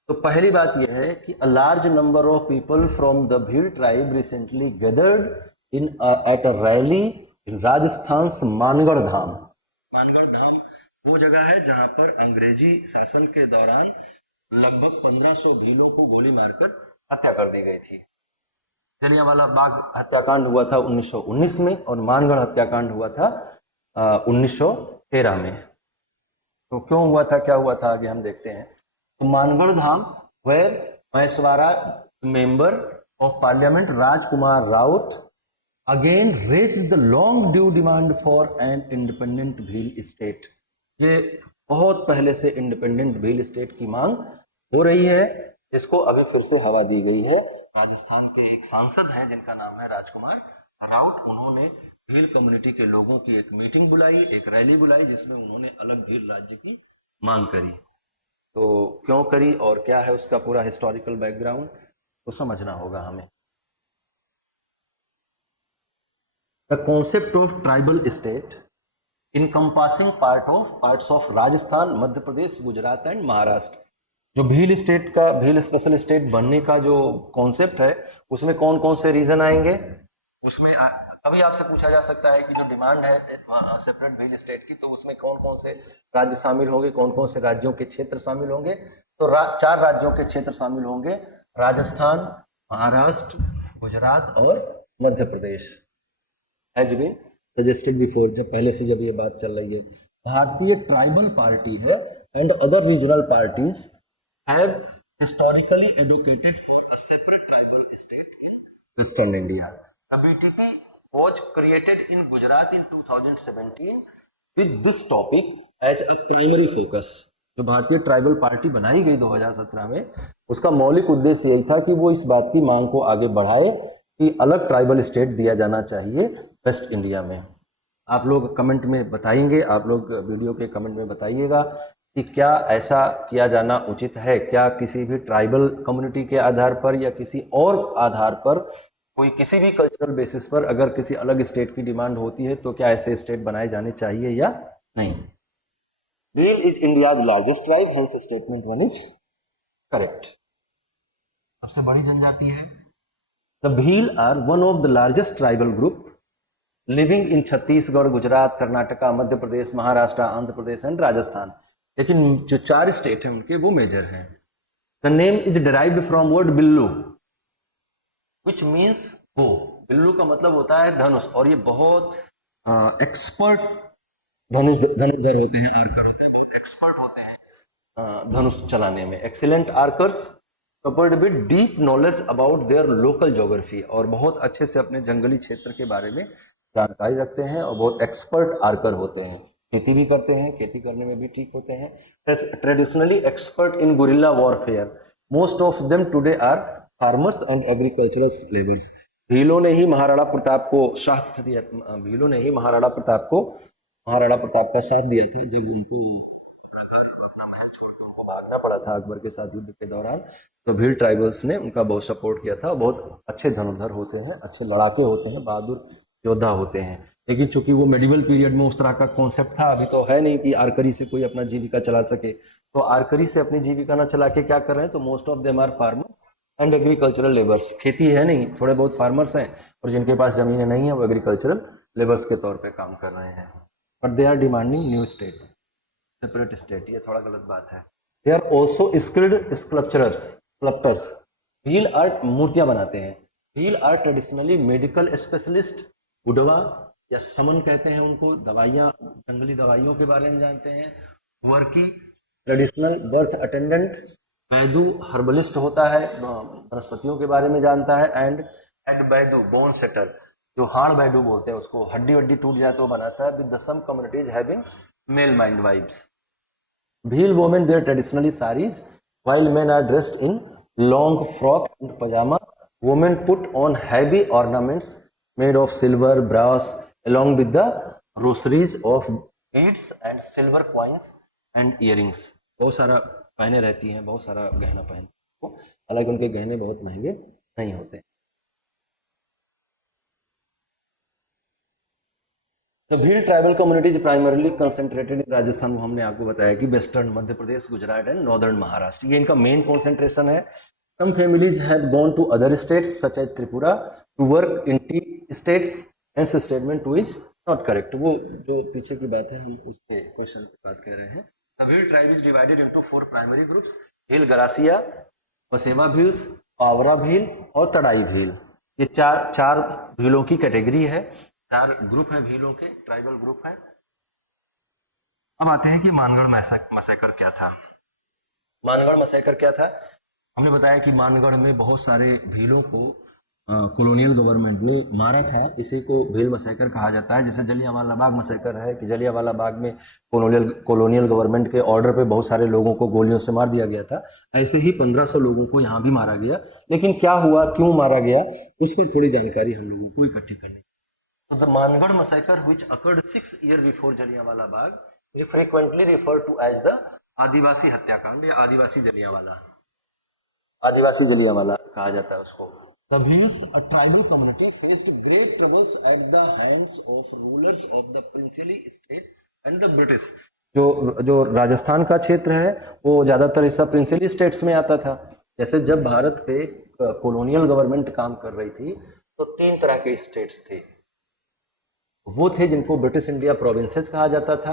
तो पहली बात यह है कि a large number of people from the Bhil tribe recently gathered in at a rally in Rajasthan Mangarh Dham. Mangarh Dham वो जगह है जहां पर अंग्रेजी शासन के दौरान लगभग 1500 भीलों को गोली मारकर हत्या कर दी गई थी। जलियांवाला बाग हत्याकांड हुआ था 1919 में, और मानगढ़ हत्याकांड हुआ था 1913 में। तो क्यों हुआ था, क्या हुआ था, आगे हम देखते हैं। तो Mangarh Dham where Banswara member of parliament Rajkumar Raut again raise the long due demand for an independent Bhil state. ये बहुत पहले से इंडिपेंडेंट भील स्टेट की मांग हो रही है, जिसको अभी फिर से हवा दी गई है। राजस्थान के एक सांसद हैं जिनका नाम है राजकुमार राउत, उन्होंने भील कम्युनिटी के लोगों की एक मीटिंग बुलाई, एक रैली बुलाई, जिसमें उन्होंने अलग भील राज्य की मांग करी। तो क्यों करी और क्या है उसका पूरा हिस्टोरिकल बैकग्राउंड तो समझना होगा हमें। The concept of tribal state encompassing parts of Rajasthan, Madhya Pradesh, Gujarat and Maharashtra. जो भील स्टेट का, भील स्पेशल स्टेट बनने का जो कॉन्सेप्ट है, उसमें कौन कौन से रीजन आएंगे, उसमें कभी आपसे पूछा जा सकता है कि जो डिमांड है सेपरेट भील स्टेट की, तो उसमें कौन कौन से राज्य शामिल होंगे, कौन कौन से राज्यों के क्षेत्र शामिल होंगे। तो 4 राज्यों के क्षेत्र शामिल होंगे, राजस्थान, महाराष्ट्र, गुजरात और Madhya Pradesh. Has been suggested before, जब पहले से जब ये बात चल रही है। भारतीय ट्राइबल पार्टी है and other regional parties have historically advocated for a separate tribal state in eastern India. The BTP was created in Gujarat in 2017 with this topic as a primary focus। जो भारतीय tribal party बनाई गई 2017 में, उसका मौलिक उद्देश्य यही था कि वो इस बात की मांग को आगे बढ़ाए कि अलग ट्राइबल स्टेट दिया जाना चाहिए वेस्ट इंडिया में। आप लोग कमेंट में बताएंगे, आप लोग वीडियो के कमेंट में बताइएगा कि क्या ऐसा किया जाना उचित है, क्या किसी भी ट्राइबल कम्युनिटी के आधार पर या किसी और आधार पर, कोई किसी भी कल्चरल बेसिस पर अगर किसी अलग स्टेट की डिमांड होती है तो क्या ऐसे स्टेट बनाए जाने चाहिए या नहीं। Bhil is India's largest tribe, hence statement 1 is correct. सबसे बड़ी जनजाति है। The Bhil are one of the largest tribal group living in Chhattisgarh, Gujarat, Karnataka, Madhya Pradesh, Maharashtra, Andhra Pradesh and Rajasthan. लेकिन जो 4 स्टेट हैं उनके वो मेजर हैं। The name is derived from word बिल्लू विच मीन्स गो। बिल्लू का मतलब होता है धनुष, और ये बहुत एक्सपर्ट धनुर्धर होते हैं, आर्कर होते हैं, बहुत एक्सपर्ट होते हैं धनुष चलाने में। Excellent archers coupled with deep knowledge about their local geography, और बहुत अच्छे से अपने जंगली क्षेत्र के बारे में जानकारी रखते हैं और बहुत एक्सपर्ट आर्कर होते हैं। खेती भी करते हैं, खेती करने में भी ठीक होते हैं। Traditionally expert in guerrilla warfare, most of them today are farmers and agricultural labours. भीलों ने ही महाराणा प्रताप को साथ दिया, भीलों ने ही महाराणा प्रताप का साथ दिया था जब उनको अपना महल छोड़कर उनको भागना पड़ा था अकबर के साथ युद्ध के दौरान। तो भील ट्राइबल्स ने उनका बहुत सपोर्ट किया था। बहुत अच्छे धनुर्धर होते हैं, अच्छे लड़ाके होते हैं, बहादुर योद्धा होते हैं। लेकिन चूंकि वो मेडिवल पीरियड में उस तरह का कॉन्सेप्ट था, अभी तो है नहीं कि आर्करी से कोई अपना जीविका चला सके। तो आर्करी से अपनी जीविका ना चला के क्या कर रहे हैं, तो most of them are farmers and agricultural labours. खेती है नहीं, थोड़े बहुत फार्मर्स हैं, और जिनके पास जमीनें नहीं है वो एग्रीकल्चरल लेबर्स के तौर पे काम कर रहे हैं। But they are demanding new state, separate state. ये थोड़ा गलत बात है। They are also skilled sculptors. Bhil art मूर्तियां बनाते हैं। Bhil are traditionally medical specialist, उडवा या समन कहते हैं उनको, दवाइयाँ, जंगली दवाइयों के बारे में जानते हैं। Varkey traditional birth attendant, वैदू herbalist होता है, वनस्पतियों के बारे में जानता है। एंड वैदू बोन सेटर, जो हाड़ वैदू बोलते हैं उसको, हड्डी वड्डी टूट जाए तो बनाता है। With the some communities having male mind vibes. Bhil women wear traditionally saris, while men are dressed in long frock and pajama. Women put on heavy ornaments made of silver, brass, along with the rosaries of beads and silver coins and earrings. बहुत सारा पहने रहती हैं, बहुत सारा गहना पहनती हैं, हालांकि उनके गहने बहुत महंगे नहीं होते। The Bhil tribal communities primarily concentrated in Rajasthan, वो हमने आपको बताया कि western Madhya Pradesh, Gujarat and northern Maharashtra, ये इनका मेन कॉन्सेंट्रेशन है। Some families have gone to other states such as Tripura to work in tea states, hence statement two is not correct. वो जो पीछे की बात है हम उसके क्वेश्चन की बात कर रहे हैं। The Bhil tribe is divided into 4 primary groups, Bhil Garasia, Vasava Bhils, Pawra Bhil और तड़ाई भील। ये चार भीलों की कैटेगरी है, 4 ग्रुप है भीलों के, ट्राइबल ग्रुप है। अब आते हैं कि मानगढ़ मैसेकर क्या था। मानगढ़ मैसेकर क्या था? हमने बताया कि मानगढ़ में बहुत सारे भीलों को कॉलोनियल गवर्नमेंट ने मारा था, इसी को भील मैसेकर कहा जाता है। जैसे जलियांवाला बाग मैसेकर है कि जलियांवाला बाग में कॉलोनियल गवर्नमेंट के ऑर्डर पे बहुत सारे लोगों को गोलियों से मार दिया गया था, ऐसे ही 1500 लोगों को यहाँ भी मारा गया। लेकिन क्या हुआ, क्यों मारा गया, उस पर थोड़ी जानकारी हम लोगों को इकट्ठी करनी। So the Mangarh massacre, which occurred 6 years before Jallianwala Bagh, is frequently referred to as the आदिवासी हत्याकांड या आदिवासी जलियांवाला, आदिवासी जलियांवाला कहा जाता है उसको। The Bhils, a tribal community, faced great troubles at the hands of rulers of the princely state and the British. जो राजस्थान का क्षेत्र है वो ज्यादातर हिस्सा प्रिंसली स्टेट्स में आता था। जैसे जब भारत पे कॉलोनियल गवर्नमेंट काम कर रही थी तो 3 तरह के स्टेट्स थे। वो थे जिनको ब्रिटिश इंडिया प्रोविंसेस कहा जाता था,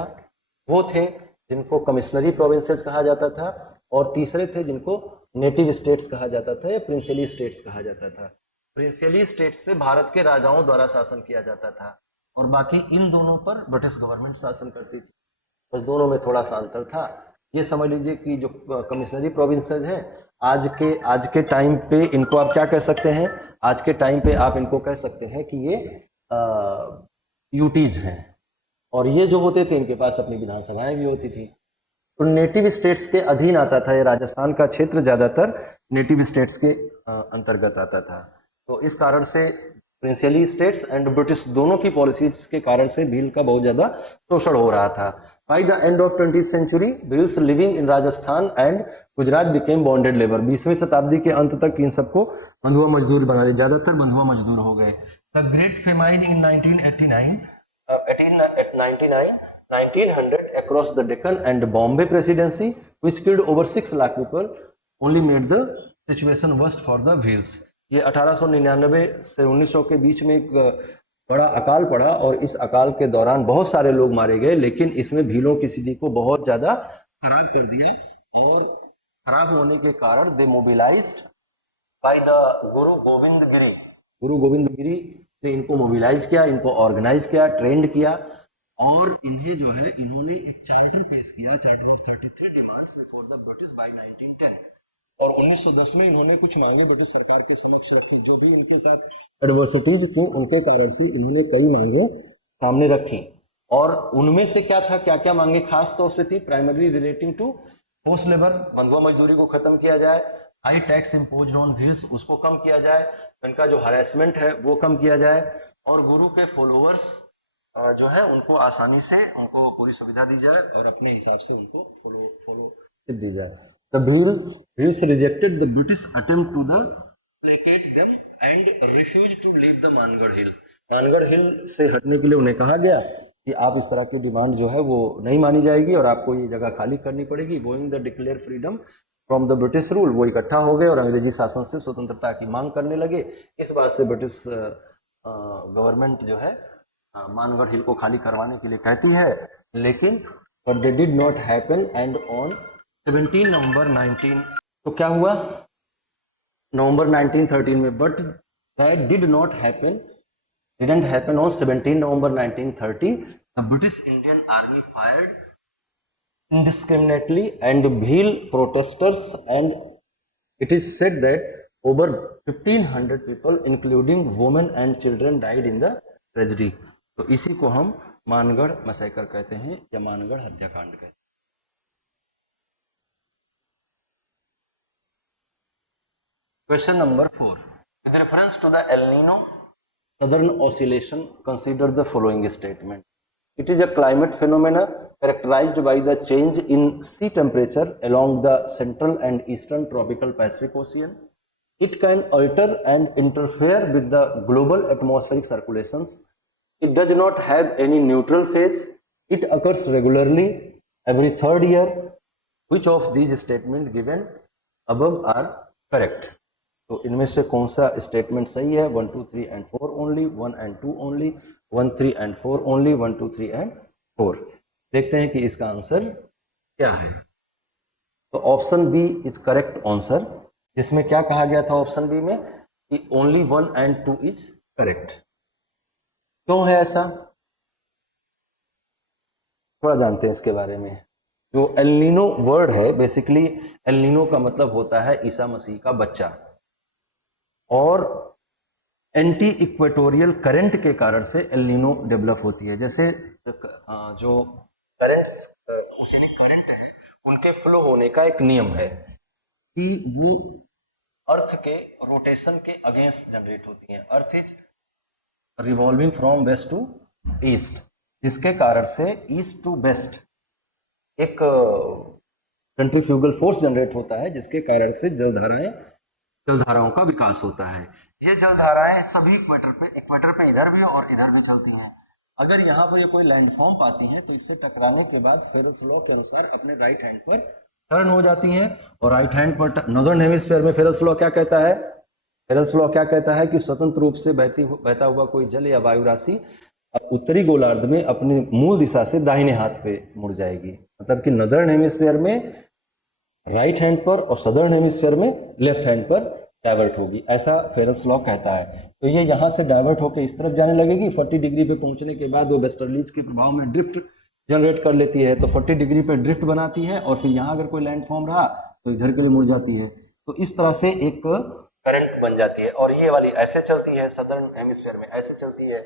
वो थे जिनको कमिश्नरी प्रोविंसेस कहा जाता था, और तीसरे थे जिनको नेटिव स्टेट्स कहा जाता था या प्रिंसली स्टेट्स कहा जाता था। प्रिंसली स्टेट्स पे भारत के राजाओं द्वारा शासन किया जाता था और बाकी इन दोनों पर ब्रिटिश गवर्नमेंट शासन करती थी। बस दोनों में थोड़ा सा अंतर था। ये समझ लीजिए कि जो कमिश्नरी प्रोविंसेस हैं आज के टाइम पे इनको आप क्या कह सकते हैं, आज के टाइम पे आप इनको कह सकते हैं कि ये यूटीज हैं, और ये जो होते थे इनके पास अपनी विधानसभाएं भी होती थी। तो नेटिव स्टेट्स के अधीन आता था, ये राजस्थान का क्षेत्र ज्यादातर नेटिव स्टेट्स के अंतर्गत आता था। तो इस कारण से प्रिंसियली स्टेट्स एंड ब्रिटिश दोनों की पॉलिसीज के कारण से भील का बहुत ज्यादा शोषण हो रहा था। By the end of 20th century Bhils living in Rajasthan and Gujarat became bonded labour. 20वीं शताब्दी के अंत तक इन सबको बंधुआ मजदूर बना दिया, ज्यादातर बंधुआ मजदूर हो गए। The Great Famine in 1900 across the Deccan and Bombay Presidency, which killed over 6 lakh people, only made the situation worse for the Bhils. ये 1899 से 1900 के बीच में एक बड़ा अकाल पड़ा और इस अकाल के दौरान बहुत सारे लोग मारे गए, लेकिन इसमें भीलों की स्थिति को बहुत ज्यादा खराब कर दिया और खराब होने के कारण दे मोबिलाइज्ड बाय द गुरु गोविंद गिरी ने इनको मोबिलाइज किया, इनको ऑर्गेनाइज किया, ट्रेंड किया और इन्हें जो है इन्होंने एक चार्टर पेश किया, charter of 33 demands before the British by 1910। और 1910 में इन्होंने कुछ मांगे ब्रिटिश सरकार के समक्ष रखी, जो भी इनके साथ एडवर्सिटीज थी उनके कारण से इन्होंने कई मांगे सामने रखी। और उनमें से क्या था, क्या क्या मांगे खास तौर से थी, primary relating to force labour, बंधुआ मजदूरी को खत्म किया जाए, high tax imposed on wheels उसको कम किया जाए, इनका जो हरेसमेंट है वो कम किया जाए, और गुरु के फॉलोअर्स जो है उनको आसानी से उनको पूरी सुविधा दी जाए और अपने हिसाब से उनको फॉलो दी जाए। The Bhils rejected the British attempt to placate them and refused to leave the Mangarh हिल। मानगढ़ हिल से हटने के लिए उन्हें कहा गया कि आप इस तरह की डिमांड जो है वो नहीं मानी जाएगी और आपको ये जगह खाली करनी पड़ेगी। Going the declare freedom from the British rule, वो इकट्ठा हो गए और अंग्रेजी शासन से स्वतंत्रता की मांग करने लगे। इस बात से ब्रिटिश गवर्नमेंट जो है मानगढ़ हिल को खाली करवाने के लिए कहती है, लेकिन but they did not happen and on 17 नवंबर 19 तो क्या हुआ नवंबर 1913 में, but that did not happen didn't happen on 17 November 1930. The British Indian Army fired indiscriminately and Bhil protesters, and it is said that over 1500 people including women and children died in the tragedy. तो इसी को हम Mangarh massacre कहते हैं या मानगढ़ हत्याकांड कहते हैं। Question number 4. With reference to the El Nino Southern Oscillation, consider the following statement. It is a climate phenomena characterized by the change in sea temperature along the central and eastern tropical Pacific Ocean. It can alter and interfere with the global atmospheric circulations. It does not have any neutral phase. It occurs regularly every third year. Which of these statements given above are correct? तो इनमें से कौन सा statement सही है? 1 2 3 and 4 only, 1 and 2 only, 1 3 and 4 only, 1 2 3 and 4. देखते हैं कि इसका आंसर क्या है। तो option B is correct answer, जिसमें क्या कहा गया था ऑप्शन बी में कि ओनली 1 and 2 इज करेक्ट। क्यों है ऐसा, थोड़ा जानते हैं इसके बारे में। जो एल नीनो वर्ड है, बेसिकली एल नीनो का मतलब होता है ईसा मसीह का बच्चा, और एंटी इक्वेटोरियल करंट के कारण से एल नीनो डेवलप होती है। जैसे जो करंट ओशियनिक करंट है, उनके फ्लो होने का एक नियम है कि वो अर्थ के रोटेशन के अगेंस्ट जनरेट होती है। Earth is revolving from west to east, जिसके कारण से ईस्ट टू वेस्ट एक सेंट्रीफ्यूगल फोर्स जनरेट होता है, जिसके कारण से जलधाराओं का विकास होता है। ये जलधाराएं सभी इक्वेटर पे इधर भी और इधर भी चलती हैं। अगर यहाँ पर ये कोई लैंडफॉर्म पाती हैं तो इससे टकराने के बाद फेरेल्स लॉ के अनुसार अपने राइट हैंड पर टर्न हो जाती हैं। और राइट हैंड पर नॉर्दर्न हेमिस्फीयर में फेरेल्स लॉ क्या कहता है? फेरेल्स लॉ क्या कहता है कि स्वतंत्र रूप से बहता हुआ कोई जल या वायु राशि उत्तरी गोलार्ध में अपनी मूल दिशा से दाहिने हाथ पे मुड़ जाएगी। मतलब कि नॉर्दर्न हेमिस्फीयर में राइट हैंड पर और सदर्न हेमिस्फीयर में लेफ्ट हैंड पर डाइवर्ट होगी, ऐसा फेरेल्स लॉ कहता है। तो ये यहाँ से डाइवर्ट होकर इस तरफ जाने लगेगी। 40 डिग्री पे पहुंचने के बाद वो वेस्टर्लीज के प्रभाव में ड्रिफ्ट जनरेट कर लेती है, तो 40 डिग्री पे ड्रिफ्ट बनाती है, और फिर यहाँ अगर कोई लैंडफॉर्म रहा तो इधर के लिए मुड़ जाती है। तो इस तरह से एक करंट बन जाती है, और ये वाली ऐसे चलती है, सदर्न हेमिस्फीयर में ऐसे चलती है।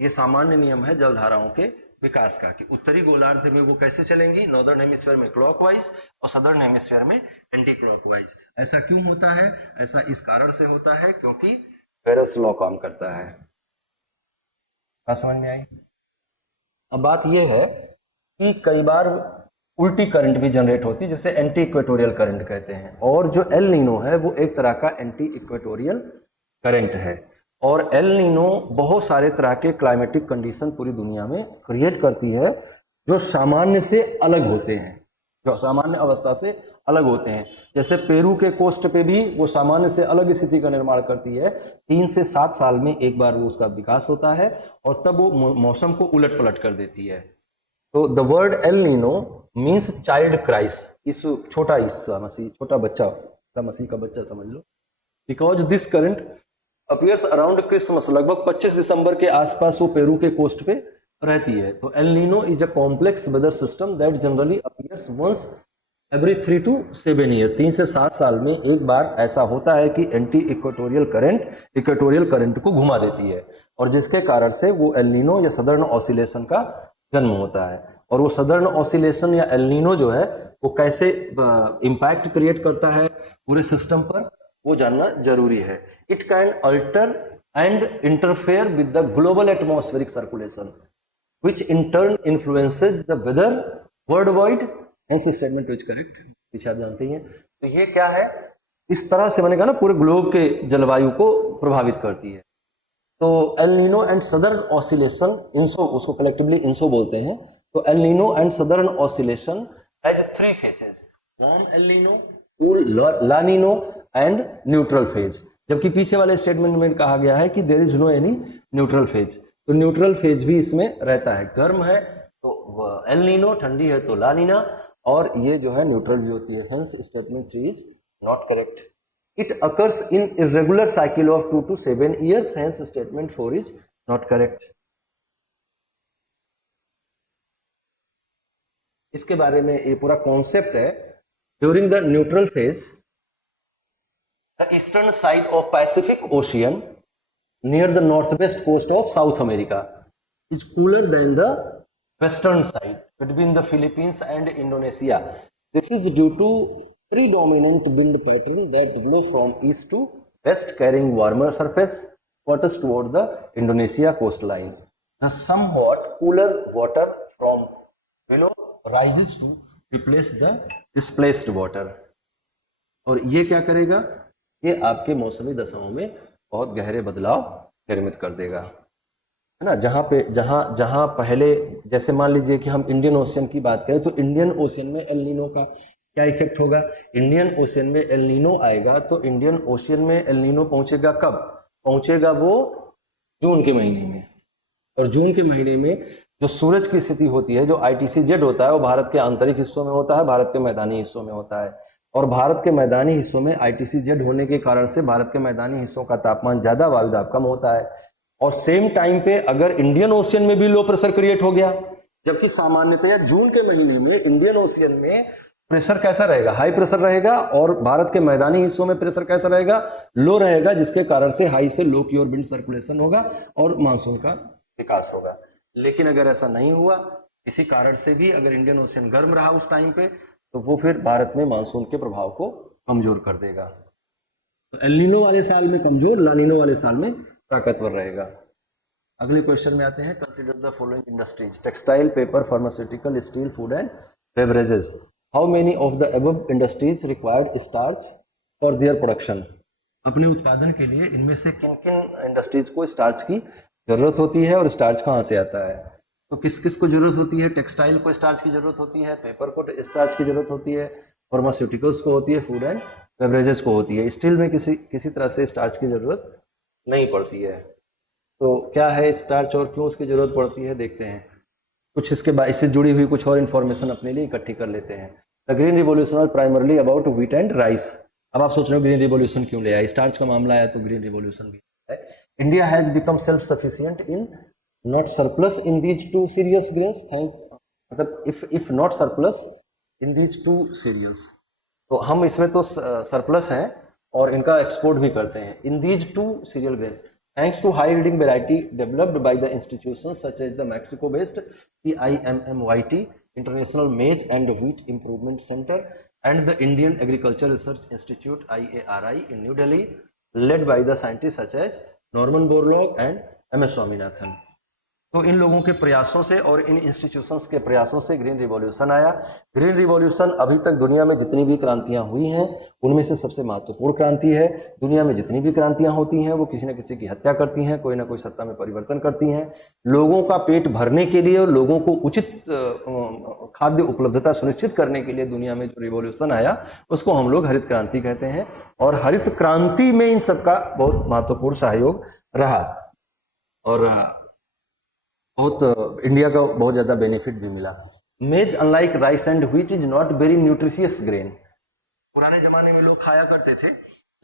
ये सामान्य नियम है जलधाराओं के विकास का, कि उत्तरी गोलार्ध में वो कैसे चलेंगी, नॉर्दर्न हेमिस्फीयर में क्लॉकवाइज और सदर्न हेमिस्फीयर में एंटी क्लॉकवाइज। ऐसा क्यों होता है? ऐसा इस कारण से होता है क्योंकि फेरेल्स लॉ काम करता है। समझ में आई? अब बात यह है कि कई बार उल्टी करंट भी जनरेट होती है, जिसे एंटी इक्वेटोरियल करंट कहते हैं। और जो एल नीनो है वो एक तरह का एंटी इक्वेटोरियल करंट है। और एल नीनो बहुत सारे तरह के क्लाइमेटिक कंडीशन पूरी दुनिया में क्रिएट करती है, जो सामान्य से अलग होते हैं, जो सामान्य अवस्था से अलग होते हैं। जैसे पेरू के कोस्ट पे भी वो सामान्य से अलग स्थिति का निर्माण करती है। 3 से 7 साल में एक बार वो उसका विकास होता है, और तब वो मौसम को उलट पलट कर देती है। तो the word El Nino means child Christ, इस छोटा ईसा मसीह, छोटा बच्चा, ईसा मसीह का बच्चा समझ लो। Because this current appears around Christmas, लगभग 25 दिसंबर के आसपास वो पेरू के कोस्ट पे रहती है। तो El Nino is a complex weather system that generally appears once every 3 to 7 year. 3 से 7 साल में एक बार ऐसा होता है कि एंटी इक्वेटोरियल करंट को घुमा देती है, और जिसके कारण से वो एल नीनो या सदर्न ऑसिलेशन का जन्म होता है। और वो सदर्न ऑसिलेशन या एल नीनो जो है वो कैसे इम्पैक्ट क्रिएट करता है पूरे सिस्टम पर, वो जानना जरूरी है। It can alter and interfere with the global atmospheric circulation, which in turn influences the weather worldwide. Hence statement is correct, पीछे आप जानते ही हैं। तो ये क्या है, इस तरह से मैंने कहा ना पूरे ग्लोब के जलवायु को प्रभावित करती है। तो El Nino and southern oscillation, ENSO, उसको कलेक्टिवली इंसो बोलते हैं। तो El Nino and southern oscillation has 3 phases, warm El Nino, cool La Nino and neutral phase. जबकि पीछे वाले स्टेटमेंट में कहा गया है कि there is no any neutral phase. तो न्यूट्रल फेज भी इसमें रहता है, गर्म है तो एल नीनो, ठंडी है तो ला नीना, और ये जो है न्यूट्रल भी होती है। Hence statement 3 is not correct. It occurs in irregular cycle of 2 to 7 years, hence statement 4 is not correct. इसके बारे में ये पूरा कॉन्सेप्ट है। During the neutral phase, the eastern side of Pacific Ocean near the northwest coast of South America is cooler than the western side between the Philippines and Indonesia. This is due to predominant wind pattern that blow from east to west, carrying warmer surface waters toward the Indonesia coastline. The somewhat cooler water from below rises to replace the displaced water. और ये क्या करेगा, ये आपके मौसमी दशाओं में बहुत गहरे बदलाव निर्मित कर देगा, है ना। जहाँ पे जहाँ जहाँ पहले, जैसे मान लीजिए कि हम इंडियन ओशियन की बात करें, तो इंडियन ओशियन में एल नीनो का क्या इफेक्ट होगा। इंडियन ओशियन में एल नीनो आएगा तो इंडियन ओशियन में एल नीनो पहुंचेगा कब, पहुंचेगा वो जून के महीने में। और जून के महीने में जो सूरज की स्थिति होती है, जो आईटीसी जेड होता है, वो भारत के आंतरिक हिस्सों में होता है, भारत के मैदानी हिस्सों में होता है। और भारत के मैदानी हिस्सों में आईटीसी जेड होने के कारण से भारत के मैदानी हिस्सों का तापमान ज्यादा, वायु दाब कम होता है। और सेम टाइम पे अगर इंडियन ओशियन में भी लो प्रेशर क्रिएट हो गया, जबकि सामान्यतया जून के महीने में इंडियन ओशियन में प्रेशर कैसा रहेगा, हाई प्रेशर रहेगा, और भारत के मैदानी हिस्सों में प्रेशर कैसा रहेगा, लो रहेगा, जिसके कारण से हाई से लो की ओर विंड सर्कुलेशन होगा और मानसून का विकास होगा। लेकिन अगर ऐसा नहीं हुआ, किसी कारण से भी अगर इंडियन ओशियन गर्म रहा उस टाइम पे, तो वो फिर भारत में मानसून के प्रभाव को कमजोर कर देगा। तो एल नीनो वाले साल में कमजोर, ला नीनो वाले साल में ताकतवर रहेगा। अगले क्वेश्चन में आते हैं, consider the following industries, textile, paper, pharmaceutical, steel, food and beverages. How many of the above industries required starch for their production. अपने उत्पादन के लिए इनमें से किन किन इंडस्ट्रीज को स्टार्च की जरूरत होती है, और स्टार्च कहाँ से आता है। तो किस किस को जरूरत होती है, टेक्सटाइल को स्टार्च की जरूरत होती है, पेपर को स्टार्च की जरूरत होती है, फार्मास्यूटिकल्स को होती है, फूड एंड बेवरेजेस को होती है। स्टील में किसी तरह से स्टार्च की जरूरत नहीं पड़ती है। तो क्या है स्टार्च और क्यों उसकी जरूरत पड़ती है, देखते हैं। कुछ इसके बाद इससे जुड़ी हुई कुछ और इन्फॉर्मेशन अपने लिए इकट्ठी कर लेते हैं। The green revolution was primarily about wheat and rice. अब आप सोच रहे हो ग्रीन रिवॉल्यूशन क्यों ले आए, स्टार्च का मामला आया तो ग्रीन रिवॉल्यूशन भी है। India has become self sufficient in not surplus in these two serious grains. मतलब if not surplus in these two cereals, तो हम इसमें तो सरप्लस हैं और इनका एक्सपोर्ट भी करते हैं। इन these to serial grains thanks to high yielding variety developed by the institutions such as the Mexico based CIMMYT International Maize and Wheat Improvement Center and the Indian Agriculture Research Institute IARI in New Delhi, led by the scientists such as Norman Borlaug and MS Swaminathan। तो इन लोगों के प्रयासों से और इन institutions के प्रयासों से green revolution आया। ग्रीन रिवॉल्यूशन अभी तक दुनिया में जितनी भी क्रांतियां हुई हैं उनमें से सबसे महत्वपूर्ण क्रांति है। दुनिया में जितनी भी क्रांतियां होती हैं वो किसी न किसी की हत्या करती हैं, कोई ना कोई सत्ता में परिवर्तन करती हैं। लोगों का पेट भरने के लिए और लोगों को उचित खाद्य उपलब्धता सुनिश्चित करने के लिए दुनिया में जो रिवॉल्यूशन आया उसको हम लोग हरित क्रांति कहते हैं। और हरित क्रांति में इन सबका बहुत महत्वपूर्ण सहयोग रहा और बहुत इंडिया का बहुत ज्यादा बेनिफिट भी मिला। मेज unlike rice and wheat is not very nutritious grain. पुराने जमाने में लोग खाया करते थे,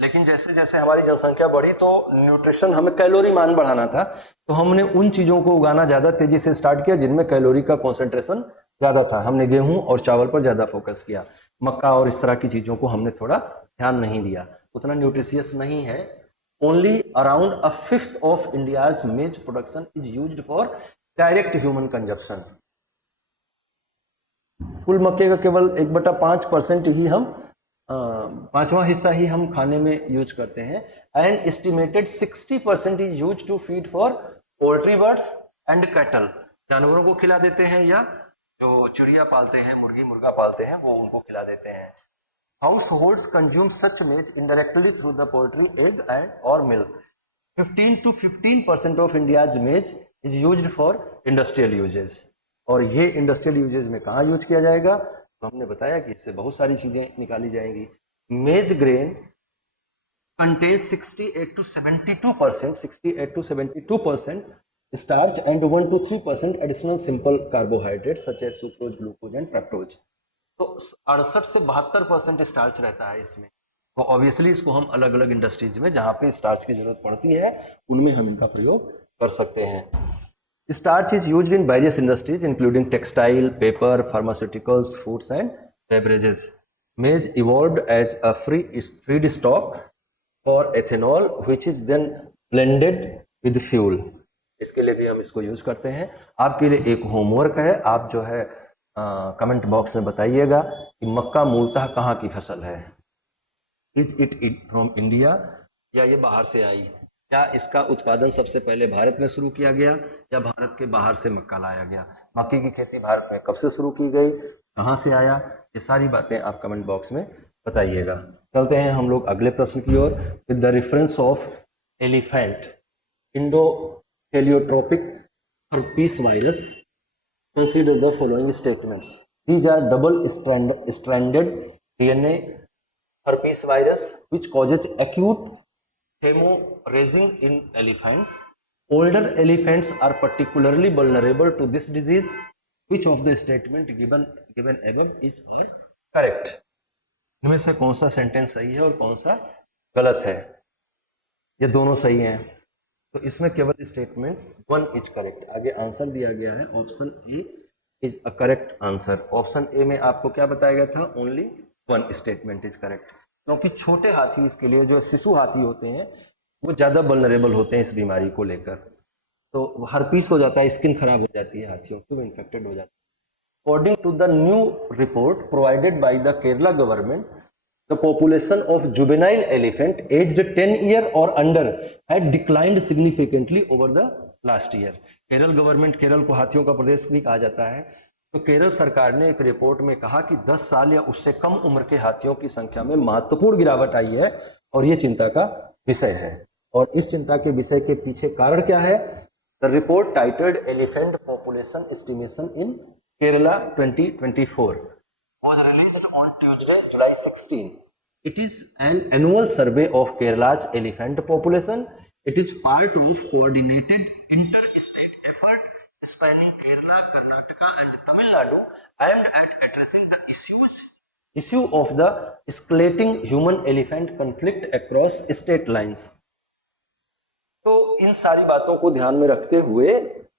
लेकिन जैसे जैसे हमारी जनसंख्या बढ़ी तो न्यूट्रिशन, हमें कैलोरी मान बढ़ाना था, तो हमने उन चीजों को उगाना ज्यादा तेजी से स्टार्ट किया जिनमें कैलोरी का कॉन्सेंट्रेशन ज्यादा था। हमने गेहूं और चावल पर ज्यादा फोकस किया, मक्का और इस तरह की चीजों को हमने थोड़ा ध्यान नहीं दिया, उतना न्यूट्रिशियस नहीं है। Only around a fifth of India's maize production is used for direct human consumption। कुल मक्के का केवल 1/5% ही हम पांचवा हिस्सा ही हम खाने में यूज करते हैं। And estimated 60% is use to feed for poultry birds and cattle. जानवरों को खिला देते हैं या जो चिड़िया पालते हैं, मुर्गी मुर्गा पालते हैं, वो उनको खिला देते हैं। Households consume such maize indirectly through the poultry, egg and or milk। 15 to 15% of India's maize is used for industrial uses। और ये इंडस्ट्रियल यूजेज में कहाँ यूज किया जाएगा, तो हमने बताया कि इससे बहुत सारी चीजें निकाली जाएंगी। मेज grain contains 68 to 72% starch and 1 to 3% additional simple carbohydrates such as sucrose, glucose and fructose। तो 68 से 72% स्टार्च रहता है इसमें। तो ऑब्वियसली इसको हम अलग अलग इंडस्ट्रीज में जहां पे स्टार्च की जरूरत पड़ती है उनमें हम इनका प्रयोग कर सकते हैं। Starch is used in various industries including textile, paper, pharmaceuticals, foods and beverages. Maize evolved as a feed stock for ethanol which is then blended with fuel. इसके लिए भी हम इसको यूज करते हैं। आपके लिए एक होमवर्क है, आप जो है कमेंट बॉक्स में बताइएगा कि मक्का मूलतः कहाँ की फसल है। इज इट फ्रॉम इंडिया या ये बाहर से आई? क्या इसका उत्पादन सबसे पहले भारत में शुरू किया गया या भारत के बाहर से मक्का लाया गया? मक्के की खेती भारत में कब से शुरू की गई, कहाँ से आया, ये सारी बातें आप कमेंट बॉक्स में बताइएगा। चलते हैं हम लोग अगले प्रश्न की ओर। With the reference of elephant endotheliotropic herpes virus, consider the following statements. These are double-stranded DNA herpes virus which causes acute hemorrhaging in elephants. Older elephants are particularly vulnerable to this disease. Which of the statement given above is are correct? इनमें से कौन सा sentence सही है और कौन सा गलत है? ये दोनों सही हैं, तो इसमें केवल स्टेटमेंट 1 इज करेक्ट। आगे आंसर दिया गया है, option A is a correct answer. Option A में आपको क्या बताया गया था? ओनली 1 स्टेटमेंट इज करेक्ट, क्योंकि छोटे हाथी इसके लिए, जो शिशु हाथी होते हैं वो ज़्यादा वल्नरेबल होते हैं इस बीमारी को लेकर। तो हर्पीस हो जाता है, स्किन खराब हो जाती है हाथियों की, वो इन्फेक्टेड हो जाती है। According to the new report provided by the Kerala government, the population of juvenile elephant aged 10 year or under had declined significantly over the last year. Kerala government, Kerala को हाथियों का प्रदेश भी कहा जाता है, तो केरल सरकार ने एक रिपोर्ट में कहा कि 10 साल या उससे कम उम्र के हाथियों की संख्या में महत्वपूर्ण गिरावट आई है और ये चिंता का विषय है। और इस चिंता के विषय के पीछे कारण क्या है? The report titled elephant population estimation in Kerala 2024 was released on Tuesday, July 16. It is an annual survey of Kerala's elephant population. It is part of coordinated inter-state effort spanning Kerala, Karnataka and Tamil Nadu aimed at addressing the issue of the escalating human-elephant conflict across state lines. तो इन सारी बातों को ध्यान में रखते हुए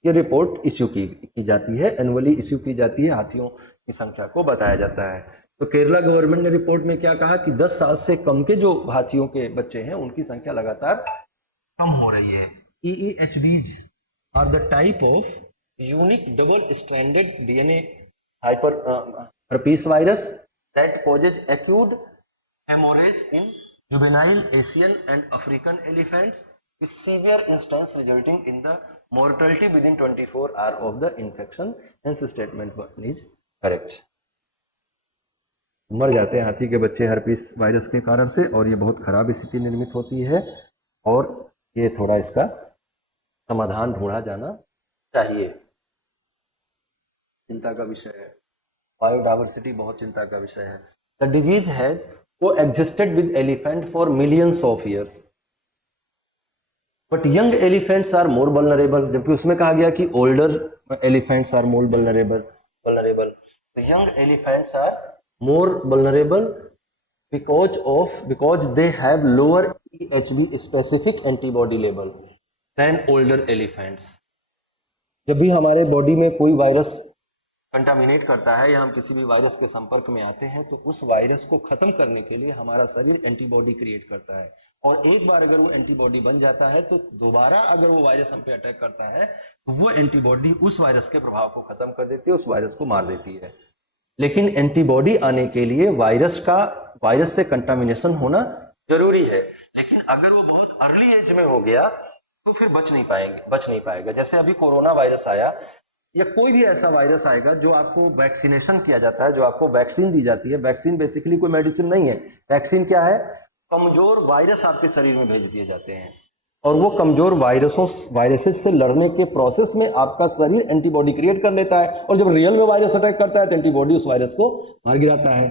ये report issue की जाती है, एनुअली इश्यू की जाती है, हाथियों की संख्या को बताया जाता है। तो केरला गवर्नमेंट ने रिपोर्ट में क्या कहा कि 10 साल से कम के जो हाथियों के बच्चे हैं उनकी संख्या लगातार कम हो रही है। EEHDs are the type of unique double stranded DNA herpes virus that causes acute hemorrhage in juvenile Asian and African elephants with severe instance resulting in the mortality within 24 hours of the infection. Hence statement 1 is correct. मर जाते हैं हाथी के बच्चे herpes virus के कारण से, और ये बहुत खराब स्थिति निर्मित होती है, और ये थोड़ा इसका समाधान ढूंढा जाना चाहिए। चिंता का विषय है, बायोडाइवर्सिटी बहुत चिंता का विषय है। The disease has coexisted with elephant for millions of years but young elephants are more vulnerable, जबकि उसमें कहा गया कि older elephants are more vulnerable. तो young elephants are more vulnerable because they have lower EHD specific antibody level than older elephants. जब भी हमारे body में कोई वायरस कंटामिनेट करता है या हम किसी भी वायरस के संपर्क में आते हैं, तो उस वायरस को खत्म करने के लिए हमारा शरीर एंटीबॉडी क्रिएट करता है, और एक बार अगर वो एंटीबॉडी बन जाता है तो दोबारा अगर वो वायरस हम पे अटैक करता है तो वो एंटीबॉडी उस वायरस के प्रभाव को खत्म कर देती है, उस वायरस को मार देती है। लेकिन एंटीबॉडी आने के लिए वायरस से कंटामिनेशन होना जरूरी है, लेकिन अगर वो बहुत अर्ली एज में हो गया तो फिर बच नहीं पाएगा। जैसे अभी कोरोना वायरस आया या कोई भी ऐसा वायरस आएगा जो आपको वैक्सीनेशन किया जाता है, जो आपको वैक्सीन दी जाती है। वैक्सीन बेसिकली कोई मेडिसिन नहीं है। वैक्सीन क्या है? कमजोर वायरस आपके शरीर में भेज दिए जाते हैं, और वो कमजोर वायरसेस से लड़ने के प्रोसेस में आपका शरीर एंटीबॉडी क्रिएट कर लेता है, और जब रियल में वायरस अटैक करता है तो एंटीबॉडी उस वायरस को मार गिराता है।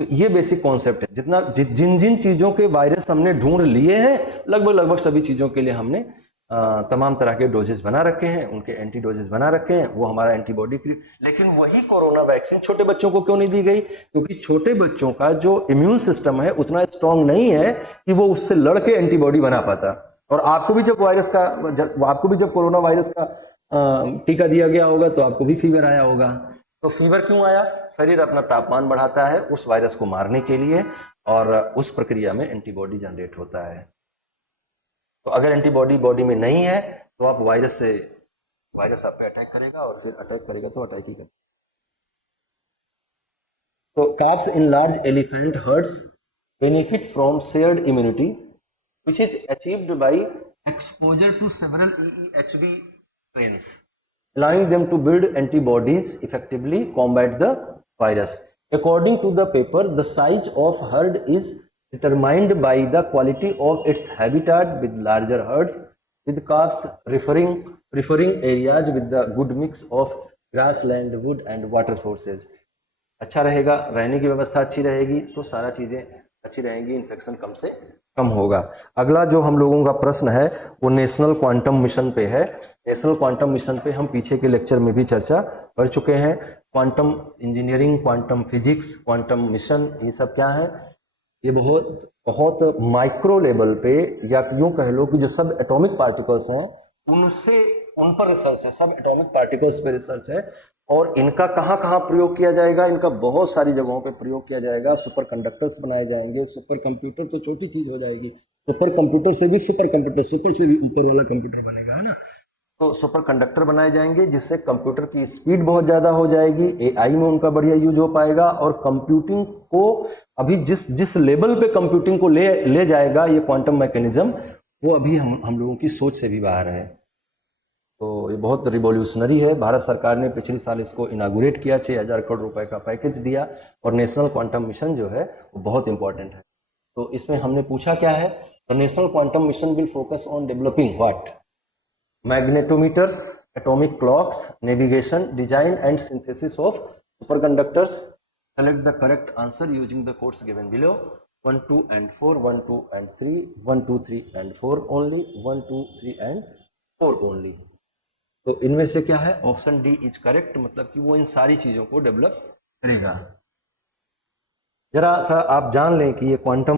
तो ये बेसिक कॉन्सेप्ट है। जिन चीजों के वायरस हमने ढूंढ लिए हैं, लगभग सभी चीजों के लिए हमने तमाम तरह के डोजेस बना रखे हैं, उनके एंटी डोजेस बना रखे हैं, वो हमारा एंटीबॉडी। लेकिन वही कोरोना वैक्सीन छोटे बच्चों को क्यों नहीं दी गई? क्योंकि छोटे बच्चों का जो इम्यून सिस्टम है उतना स्ट्रांग नहीं है कि वो उससे लड़ के एंटीबॉडी बना पाता। और आपको भी जब कोरोना वायरस का टीका दिया गया होगा तो आपको भी फीवर आया होगा। तो फीवर क्यों आया? शरीर अपना तापमान बढ़ाता है उस वायरस को मारने के लिए, और उस प्रक्रिया में एंटीबॉडी जनरेट होता है। तो अगर एंटीबॉडी बॉडी में नहीं है तो आप वायरस आप पे अटैक करेगा, और फिर अटैक करेगा तो अटैक ही करेगा। तो calves in large elephant herds benefit from shared immunity which is achieved by exposure to several EEHD strains, allowing them to build antibodies effectively combat the virus. According to the paper, the size of herd is determined by the quality of its habitat. With larger herds, with cars preferring areas with the good mix of grassland, wood and water sources. अच्छा रहेगा, रहने की व्यवस्था अच्छी रहेगी तो सारा चीज़ें अच्छी रहेंगी, इन्फेक्शन कम से कम होगा। अगला जो हम लोगों का प्रश्न है वो नेशनल क्वांटम मिशन पे है। नेशनल क्वांटम मिशन पे हम पीछे के लेक्चर में भी चर्चा कर चुके हैं। Quantum engineering, quantum physics, quantum mission, ये सब क्या है? ये बहुत बहुत माइक्रो लेवल पे, या यूं कह लो कि जो सब एटॉमिक पार्टिकल्स हैं उनसे, उन पर रिसर्च है, सब एटॉमिक पार्टिकल्स पे रिसर्च है। और इनका कहाँ कहाँ प्रयोग किया जाएगा? इनका बहुत सारी जगहों पे प्रयोग किया जाएगा। सुपर कंडक्टर्स बनाए जाएंगे, सुपर कंप्यूटर तो छोटी चीज हो जाएगी, सुपर कंप्यूटर से भी सुपर कंप्यूटर, सुपर से भी ऊपर वाला कंप्यूटर बनेगा, है ना। तो सुपर कंडक्टर बनाए जाएंगे जिससे कंप्यूटर की स्पीड बहुत ज़्यादा हो जाएगी, एआई में उनका बढ़िया यूज हो पाएगा, और कंप्यूटिंग को अभी जिस जिस लेवल पे कंप्यूटिंग को ले जाएगा ये क्वांटम मैकेनिज्म, वो अभी हम लोगों की सोच से भी बाहर है। तो ये बहुत रिवॉल्यूशनरी है। भारत सरकार ने पिछले साल इसको इनागुरेट किया, 6,000 करोड़ रुपए का पैकेज दिया, और नेशनल क्वांटम मिशन जो है वो बहुत इंपॉर्टेंट है। तो इसमें हमने पूछा क्या है? तो national quantum mission will focus on developing what? Magnetometers, atomic clocks, navigation, design and synthesis of superconductors. Select the correct answer using the codes given below. 1, 2 and 4, 1, 2 and 3, 1, 2, 3 and 4 only, 1, 2, 3 and 4 only. तो इनमें से क्या है? Option D is correct, मतलब कि वो इन सारी चीजों को डेवलप करेगा। जरा सा आप जान लें कि ये क्वांटम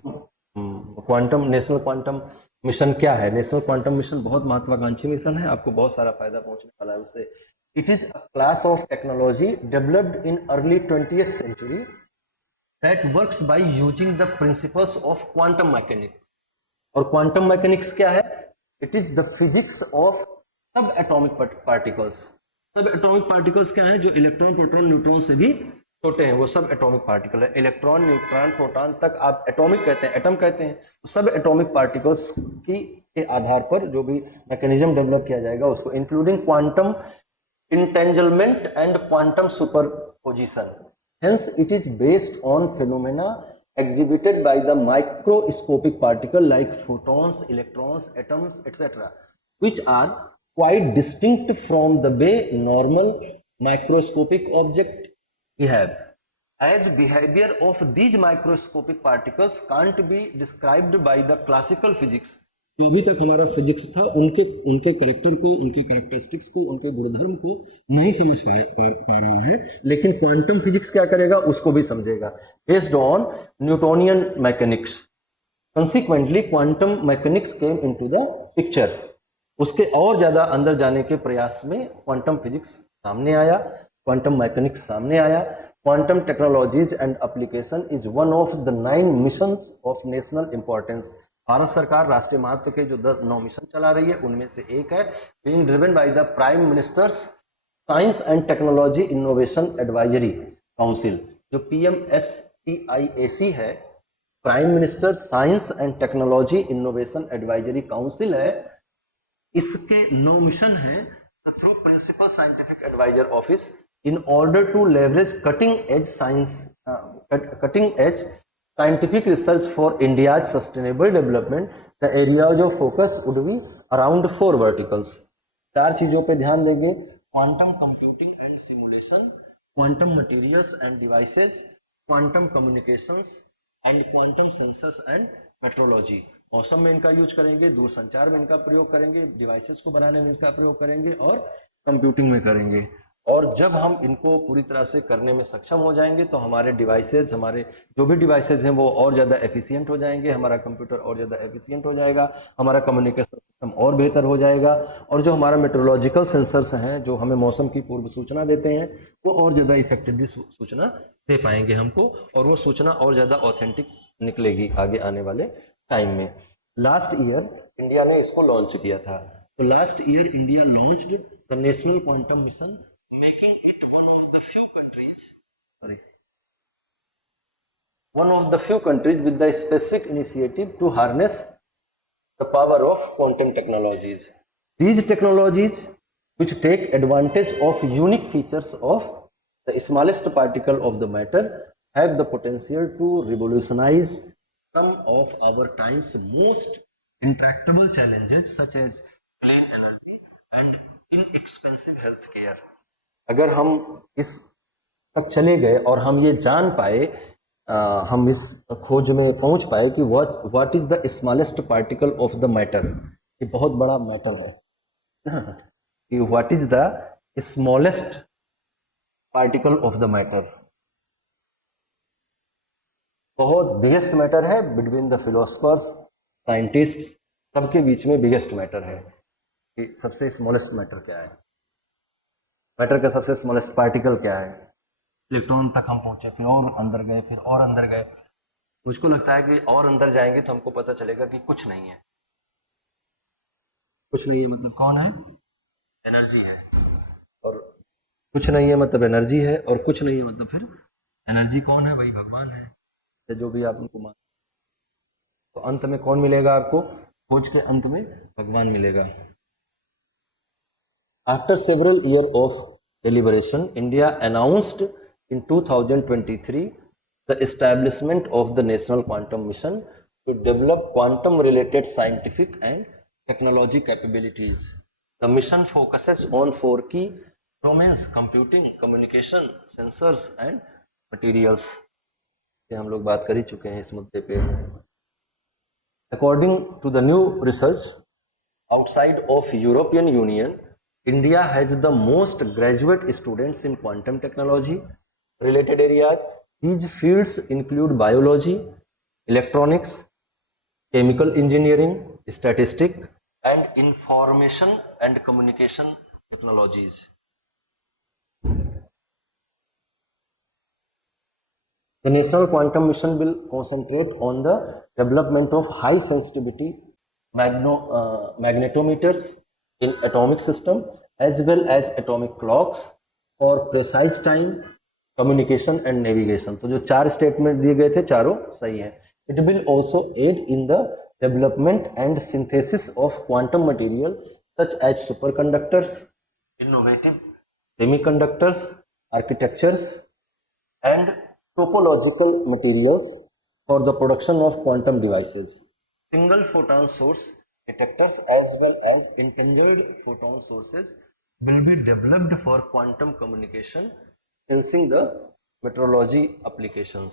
नेशनल क्वांटम मिशन क्या है। नेशनल क्वांटम मिशन बहुत महत्वाकांक्षी मिशन है, आपको बहुत सारा फायदा पहुंचने वाला है उससे। It is a class of technology developed in early 20th century that works by using the principles of quantum mechanics. और क्वांटम मैकेनिक्स क्या है? It is the physics of sub atomic particles. Sub atomic particles क्या है? जो electron, proton, neutron से भी छोटे हैं, वो सब एटॉमिक पार्टिकल है। इलेक्ट्रॉन, न्यूट्रॉन, प्रोटॉन तक आप एटॉमिक कहते हैं, एटम कहते हैं। तो सब एटॉमिक पार्टिकल्स के आधार पर जो भी मैकेनिज्म डेवलप किया जाएगा उसको, including quantum entanglement and quantum superposition. Hence it is based on phenomena exhibited by the microscopic particle like photons, electrons, atoms, etc., which are quite distinct from the way normal microscopic object behave. As behavior of these microscopic particles can't be described by the classical physics. जो अभी तक हमारा physics था, उनके character को, उनके characteristics को, उनके गुणधर्म को नहीं समझ पा रहा है, लेकिन क्वांटम फिजिक्स क्या करेगा? उसको भी समझेगा। Based on Newtonian mechanics, consequently quantum mechanics came into the picture. उसके और ज्यादा अंदर जाने के प्रयास में क्वांटम फिजिक्स सामने आया, क्वांटम मैकेनिक्स सामने आया। Quantum technologies and application is one of the 9 missions of national importance. Bharat सरकार राष्ट्रीय महत्व के जो 9 मिशन चला रही है उनमें से एक है, being driven by the prime minister's science and technology innovation advisory council. जो PMSTIAC है, prime minister science and technology innovation advisory council है, इसके 9 मिशन है through principal scientific adviser office in order to leverage cutting edge scientific research for India's sustainable development. The areas of focus would be around 4 verticals. 4 चीजों पे ध्यान देंगे: quantum computing and simulation, quantum materials end devices, quantum communications and quantum sensors and metrology. मौसम में इनका use करेंगे, दूर संचार में इनका प्रयोग करेंगे, डिवाइसेस को बनाने में इनका प्रयोग करेंगे, और कंप्यूटिंग में करेंगे। और जब हम इनको पूरी तरह से करने में सक्षम हो जाएंगे तो हमारे डिवाइसेज, हमारे जो भी डिवाइसेज हैं वो और ज़्यादा एफिशिएंट हो जाएंगे, हमारा कंप्यूटर और ज़्यादा एफिशिएंट हो जाएगा, हमारा कम्युनिकेशन सिस्टम और बेहतर हो जाएगा, और जो हमारा मेट्रोलॉजिकल सेंसर्स हैं जो हमें मौसम की पूर्व सूचना देते हैं वो और ज़्यादा इफेक्टिवली सूचना दे पाएंगे हमको, और वो सूचना और ज़्यादा ऑथेंटिक निकलेगी आगे आने वाले टाइम में। लास्ट ईयर इंडिया ने इसको लॉन्च किया था। तो last year India launched the national quantum mission, making it one of the few countries with the specific initiative to harness the power of quantum technologies. These technologies, which take advantage of unique features of the smallest particle of the matter, have the potential to revolutionize some of our time's most intractable challenges, such as clean energy and inexpensive health care. अगर हम इस तक चले गए और हम ये जान पाए, हम इस खोज में पहुंच पाए कि what is the smallest particle of the matter, ये बहुत बड़ा मैटर है कि what is the smallest particle of the matter, बहुत बिगेस्ट मैटर है बिटवीन द फिलोसफर्स, साइंटिस्ट्स, सबके बीच में बिगेस्ट मैटर है कि सबसे स्मॉलेस्ट मैटर क्या है, मैटर का सबसे स्मॉलेस्ट पार्टिकल क्या है। इलेक्ट्रॉन तक हम पहुंचे, फिर और अंदर गए, फिर और अंदर गए। मुझको लगता है कि और अंदर जाएंगे तो हमको पता चलेगा कि कुछ नहीं है। कुछ नहीं है मतलब कौन है? एनर्जी है। और कुछ नहीं है मतलब एनर्जी है, और कुछ नहीं है मतलब फिर एनर्जी कौन है? वही भगवान है, जो भी आप उनको मान। तो अंत में कौन मिलेगा आपको? खोज के अंत में भगवान मिलेगा। After several year of deliberation, India announced in 2023 the establishment of the National Quantum Mission to develop quantum-related scientific and technology capabilities. The mission focuses on four key domains: computing, communication, sensors, and materials. ये हम लोग बात कर ही चुके हैं इस मुद्दे पे। According to the new research, outside of European Union, India has the most graduate students in quantum technology related areas. These fields include biology, electronics, chemical engineering, statistics, and information and communication technologies. The National Quantum Mission will concentrate on the development of high sensitivity magnetometers in atomic system as well as atomic clocks for precise time, communication and navigation. तो जो चार statement दिए गए थे चारों सही है। It will also aid in the development and synthesis of quantum material such as superconductors, innovative semiconductors, architectures, and topological materials for the production of quantum devices. Single photon source detectors as well as entangled photon sources will be developed for quantum communication, sensing the metrology applications.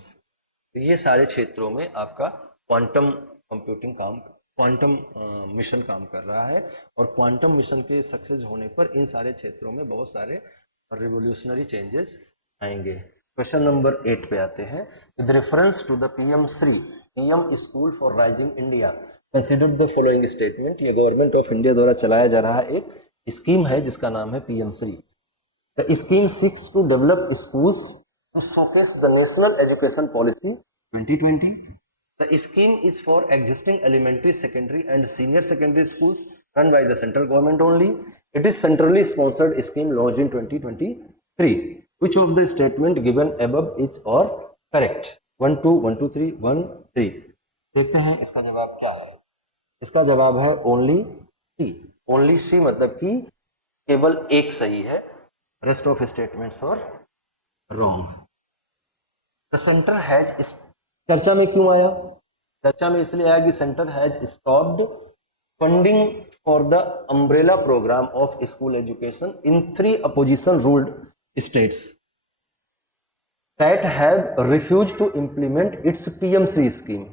तो ये सारे क्षेत्रों में आपका quantum computing quantum mission काम कर रहा है, और क्वांटम मिशन के सक्सेस होने पर इन सारे क्षेत्रों में बहुत सारे रिवोल्यूशनरी चेंजेस आएंगे। क्वेश्चन नंबर 8 पे आते हैं। With reference to the PM Shri PM school for rising India consider the following statement. ये गवर्नमेंट ऑफ इंडिया द्वारा चलाया जा रहा एक स्कीम है जिसका नाम है PM Shri. The scheme seeks to develop schools to showcase the national education policy 2020. The scheme is for existing elementary, secondary and senior secondary schools run by the central government only. It is centrally sponsored scheme launched in 2023. Which of the statement given above is or correct? 1 2 1 2 3 1 3। देखते हैं इसका जवाब क्या है। इसका जवाब है only सी। Only सी मतलब कि केवल एक सही है, रेस्ट ऑफ स्टेटमेंट्स और रॉन्ग। द सेंटर हैज, चर्चा में क्यों आया? चर्चा में इसलिए आया कि centre has stopped funding for the umbrella programme of school education in 3 opposition ruled states that have refuse to implement its PMC scheme.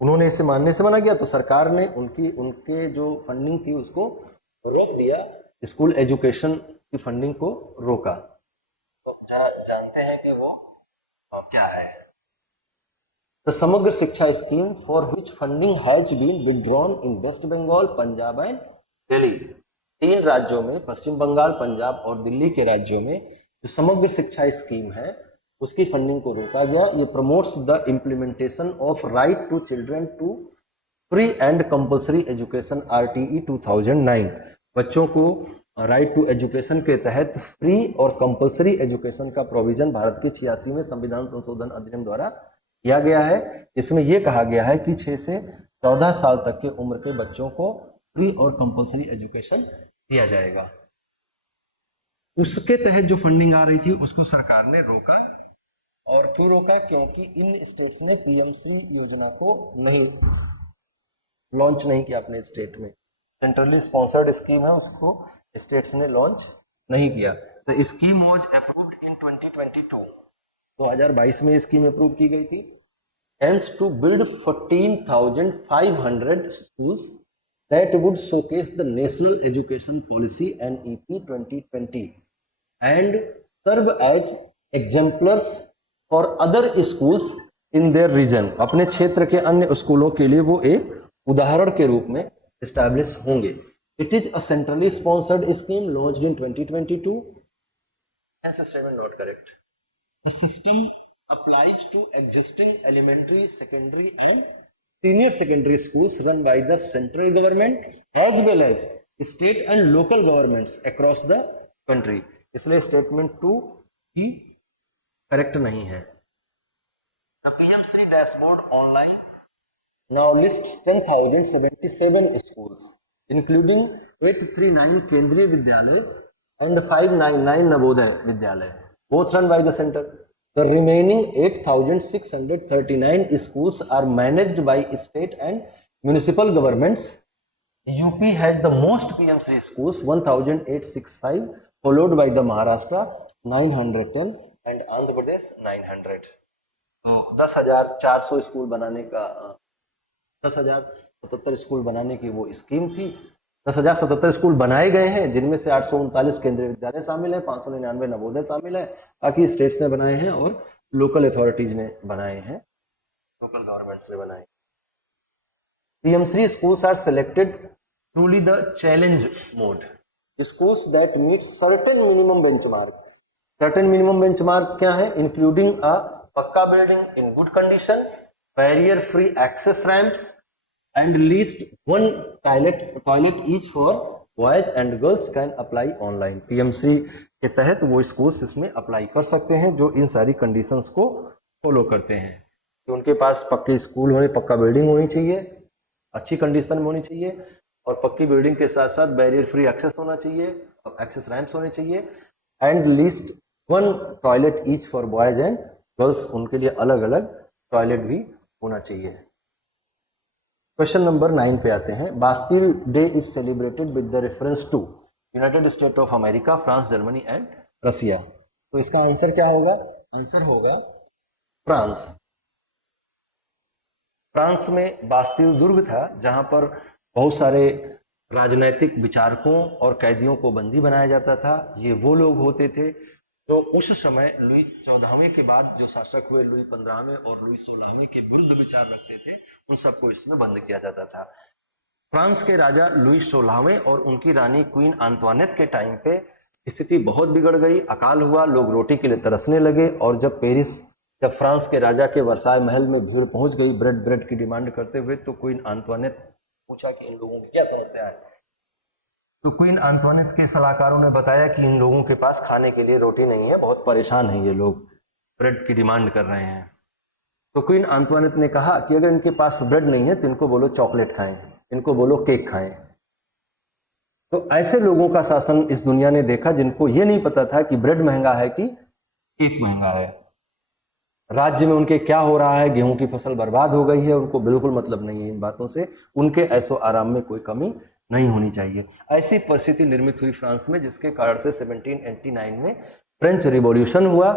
उन्होंने इसे मानने से मना किया तो सरकार ने उनके जो फंडिंग थी उसको रोक दिया, स्कूल एजुकेशन की फंडिंग को रोका। तो जानते हैं कि वो क्या है। The Samagra Shiksha scheme for which funding has been withdrawn in West Bengal, Punjab and Delhi. 3 राज्यों में, पश्चिम बंगाल, पंजाब और दिल्ली के राज्यों में जो समग्र शिक्षा स्कीम है उसकी फंडिंग को रोका गया। ये promotes the implementation of right to children to free and compulsory education RTE 2009। बच्चों को राइट टू एजुकेशन के तहत फ्री और कंपल्सरी एजुकेशन का प्रोविजन भारत के 86 में संविधान संशोधन अधिनियम द्वारा किया गया है। इसमें यह कहा गया है कि 6 से 14 साल तक के उम्र के बच्चों को फ्री और कंपल्सरी एजुकेशन दिया जाएगा। उसके तहत जो फंडिंग आ रही थी उसको सरकार ने रोका। और क्यों रोका? क्योंकि इन स्टेट्स ने पीएमसी योजना को लॉन्च नहीं किया अपने स्टेट में। सेंट्रली स्पॉन्सर्ड स्कीम है, उसको स्टेट्स ने लॉन्च नहीं किया। तो स्कीम वाज अप्रूव्ड इन 2022, 2022 में स्कीम अप्रूव की गई थी। Aims to build 14,500 schools that would showcase the national education policy NEP 2020 and serve as exemplars for other schools in their region। अपने क्षेत्र के अन्य स्कूलों के लिए वो एक उदाहरण के रूप में एस्टैब्लिश होंगे। It is a centrally sponsored scheme launched in 2022। Hence statement not correct। The system applies to existing elementary, secondary and senior secondary schools run by the central government as well as state and local governments across the country। इसलिए statement 2 ही correct नहीं है। The PM3 dashboard online now lists 10,077 schools including 839 केंद्रीय विद्यालय and 599 Navodaya Vidyalaya, both run by the center। The remaining 8,639 schools are managed by state and municipal governments। UP has the most PM3 schools, 1,865, followed by the Maharashtra 910 and Andhra Pradesh 900। तो 10,400 school बनाने का 10,077 school बनाने की वो scheme थी। 10,077 school बनाए गए हैं, जिनमें से 839 केंद्रीय विद्यालय शामिल है, 599 नवोदय शामिल है, बाकी स्टेट्स ने बनाए हैं और लोकल अथॉरिटीज ने बनाए हैं, लोकल गवर्नमेंट्स ने बनाए। PM3 schools are selected through the challenge mode। Schools that meet certain minimum benchmark। Certain minimum benchmark क्या है? Including a पक्का building in good condition, barrier free access ramps and least one toilet each for boys and girls can apply online। PM3 के तहत वो schools इसमें apply कर सकते हैं जो इन सारी कंडीशंस को फॉलो करते हैं कि उनके पास पक्के स्कूल होने, पक्का बिल्डिंग होनी चाहिए, अच्छी कंडीशन में होनी चाहिए, और पक्की बिल्डिंग के साथ साथ बैरियर फ्री एक्सेस होना चाहिए, एक्सेस रैंप्स होने चाहिए, and least one toilet each for boys and girls, उनके लिए अलग अलग टॉयलेट भी होना चाहिए। क्वेश्चन नंबर 9 पे आते हैं। Bastille day is celebrated with the reference to United State of America, France, Germany and Russia. तो इसका आंसर क्या होगा? आंसर होगा फ्रांस। फ्रांस में बास्टिल दुर्ग था जहां पर बहुत सारे राजनैतिक विचारकों और कैदियों को बंदी बनाया जाता था। ये वो लोग होते थे जो उस समय लुई 14वें के बाद जो शासक हुए, लुई 15वें और लुई 16वें के विरुद्ध विचार रखते थे, उन सबको इसमें बंद किया जाता था। फ्रांस के राजा लुई 16वें और उनकी रानी क्वीन आंतवानेट के टाइम पे स्थिति बहुत बिगड़ गई, अकाल हुआ, लोग रोटी के लिए तरसने लगे, और जब फ्रांस के राजा के वर्साय महल में भीड़ पहुंच गई ब्रेड की डिमांड करते हुए, तो क्वीन आंतवानेट पूछा कि इन लोगों की क्या समस्या है। तो क्वीन आंतवानेट के सलाहकारों ने बताया कि इन लोगों के पास खाने के लिए रोटी नहीं है, बहुत परेशान हैं ये लोग, ब्रेड की डिमांड कर रहे हैं। तो क्वीन आंतवानेट ने कहा कि अगर इनके पास ब्रेड नहीं है तो इनको बोलो चॉकलेट खाएं, इनको बोलो केक खाएं। तो ऐसे लोगों का शासन इस दुनिया ने देखा जिनको ये नहीं पता था कि ब्रेड महंगा है कि केक महंगा है। राज्य में उनके क्या हो रहा है, गेहूं की फसल बर्बाद हो गई है, उनको बिल्कुल मतलब नहीं है इन बातों से, उनके ऐसो आराम में कोई कमी नहीं होनी चाहिए। ऐसी परिस्थिति निर्मित हुई फ्रांस में, जिसके कारण से 1789 में फ्रेंच रिवॉल्यूशन हुआ,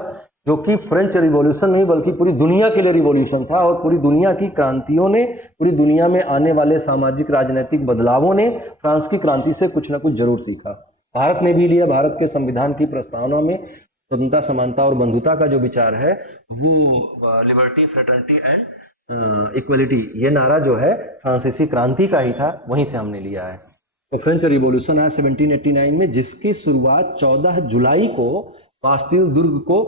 जो कि फ्रेंच रिवॉल्यूशन नहीं बल्कि पूरी दुनिया के लिए रिवॉल्यूशन था, और पूरी दुनिया की क्रांतियों ने, पूरी दुनिया में आने वाले सामाजिक राजनीतिक बदलावों ने फ्रांस की क्रांति से कुछ ना कुछ जरूर सीखा। भारत ने भी लिया। भारत के संविधान की प्रस्तावना में स्वतंत्रता, समानता और बंधुता का जो विचार है, वो लिबर्टी, फ्रेटर्निटी एंड इक्वलिटी, ये नारा जो है फ्रांसीसी क्रांति का ही था, वहीं से हमने लिया है। तो फ्रेंच रिवॉल्यूशन आया 1789 में, जिसकी शुरुआत 14 जुलाई को बास्टिल दुर्ग को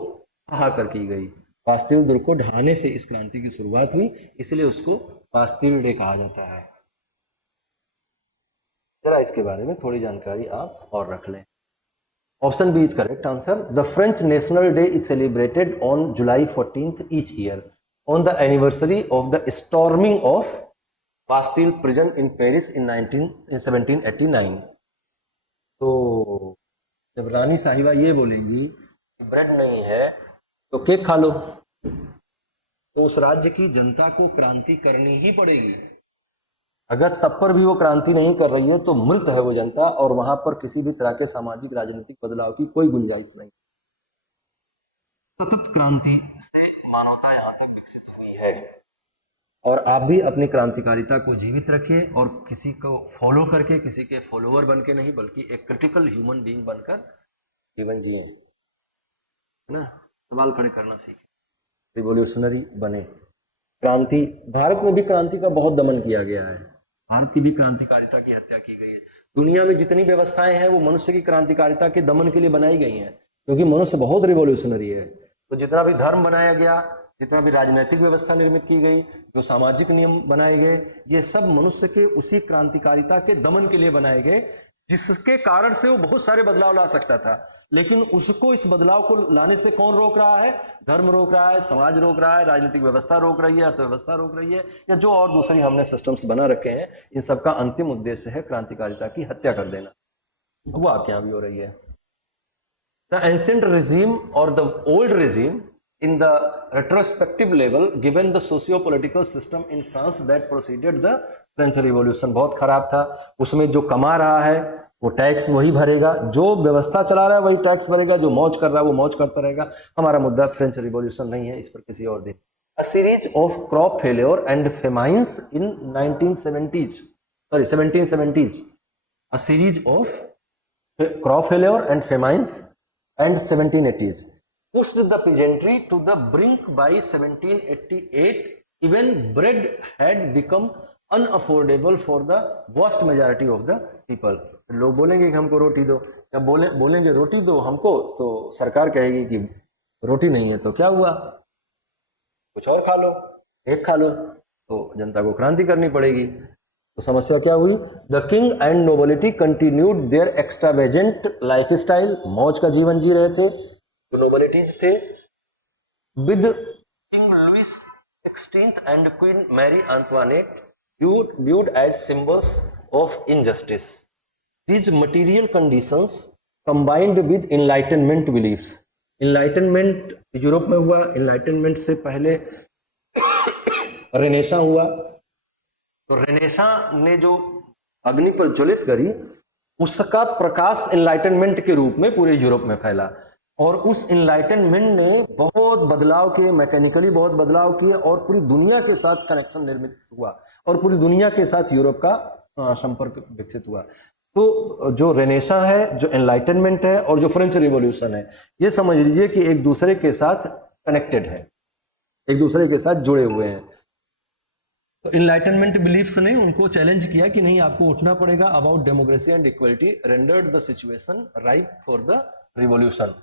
ढहाकर की गई। बास्टिल दुर्ग को ढहाने से इस क्रांति की शुरुआत हुई, इसलिए उसको बास्टिल डे कहा जाता है। जरा इसके बारे में थोड़ी जानकारी आप और रख लें। Option B is correct answer. The French national day is celebrated on July 14th each year on the anniversary of the storming of Bastille prison in Paris in 1789। तो जब रानी साहिबा ये बोलेंगी कि ब्रेड नहीं है तो केक खा लो, तो उस राज्य की जनता को क्रांति करनी ही पड़ेगी। अगर तब पर भी वो क्रांति नहीं कर रही है तो मृत है वो जनता, और वहां पर किसी भी तरह के सामाजिक राजनीतिक बदलाव की कोई गुंजाइश नहीं। सतत क्रांति से मानवता यहाँ तक विकसित हुई है, और आप भी अपनी क्रांतिकारिता को जीवित रखिए, और किसी को फॉलो करके, किसी के फॉलोवर बन के नहीं, बल्कि एक क्रिटिकल ह्यूमन बीइंग बनकर जीवन जिए, है ना। सवाल खड़े करना सीखें, रिवोल्यूशनरी बने। क्रांति, भारत में भी क्रांति का बहुत दमन किया गया है, भारत की भी क्रांतिकारिता की हत्या की गई है। दुनिया में जितनी व्यवस्थाएं हैं वो मनुष्य की क्रांतिकारिता के दमन के लिए बनाई गई हैं, क्योंकि मनुष्य बहुत रिवोल्यूशनरी है। तो जितना भी धर्म बनाया गया, जितना भी राजनीतिक व्यवस्था निर्मित की गई, जो सामाजिक नियम बनाए गए, ये सब मनुष्य के उसी क्रांतिकारिता के दमन के लिए बनाए गए, जिसके कारण से वो बहुत सारे बदलाव ला सकता था। लेकिन उसको, इस बदलाव को लाने से कौन रोक रहा है? धर्म रोक रहा है, समाज रोक रहा है, राजनीतिक व्यवस्था रोक रही है, अर्थव्यवस्था रोक रही है, या जो और दूसरी हमने सिस्टम्स बना रखे हैं। इन सबका अंतिम उद्देश्य है क्रांतिकारिता की हत्या कर देना। वो आपके यहाँ भी हो रही है। The ancient regime or the old regime in the retrospective level, given the socio-political system in France that preceded the French Revolution, बहुत खराब था। उसमें जो कमा रहा है वो टैक्स वही भरेगा, जो व्यवस्था चला रहा है वही टैक्स भरेगा, जो मौज कर रहा है वो मौज करता रहेगा। हमारा मुद्दा फ्रेंच रिवॉल्यूशन नहीं है, इस पर किसी और दिन। A series of crop failure and famines in 1770s. A series of crop failure and famines and 1780s pushed the peasantry to the brink. By 1788 even bread had become unaffordable for the vast majority of the people. लोग बोलेंगे कि हमको रोटी दो, जब बोलेंगे रोटी दो हमको, तो सरकार कहेगी कि रोटी नहीं है, तो क्या हुआ, कुछ और खा लो, एक खा लो, तो जनता को क्रांति करनी पड़ेगी। तो समस्या क्या हुई? The king and nobility continued their extravagant life style, मौज का जीवन जी रहे थे जो नोबिलिटीज थे, with king Louis 16th and queen Marie Antoinette viewed as symbols of injustice. These material conditions combined with enlightenment beliefs. enlightenment Europe में हुआ, enlightenment से पहले रेनेसा हुआ। तो रेनेसा ने जो अग्नि पर ज्वलित करी, उसका प्रकाश एनलाइटनमेंट के रूप में पूरे यूरोप में फैला, और उस एनलाइटनमेंट ने बहुत बदलाव किए, मैकेनिकली बहुत बदलाव किए, और पूरी दुनिया के साथ कनेक्शन निर्मित हुआ, और पूरी दुनिया के साथ यूरोप का संपर्क विकसित हुआ। तो जो रेनेसा है, जो एनलाइटनमेंट है, और जो फ्रेंच रिवॉल्यूशन है, ये समझ लीजिए कि एक दूसरे के साथ कनेक्टेड है, एक दूसरे के साथ जुड़े हुए हैं। तो इनलाइटनमेंट बिलीफ्स ने उनको चैलेंज किया कि नहीं, आपको उठना पड़ेगा about democracy and equality, rendered the situation ripe for the revolution.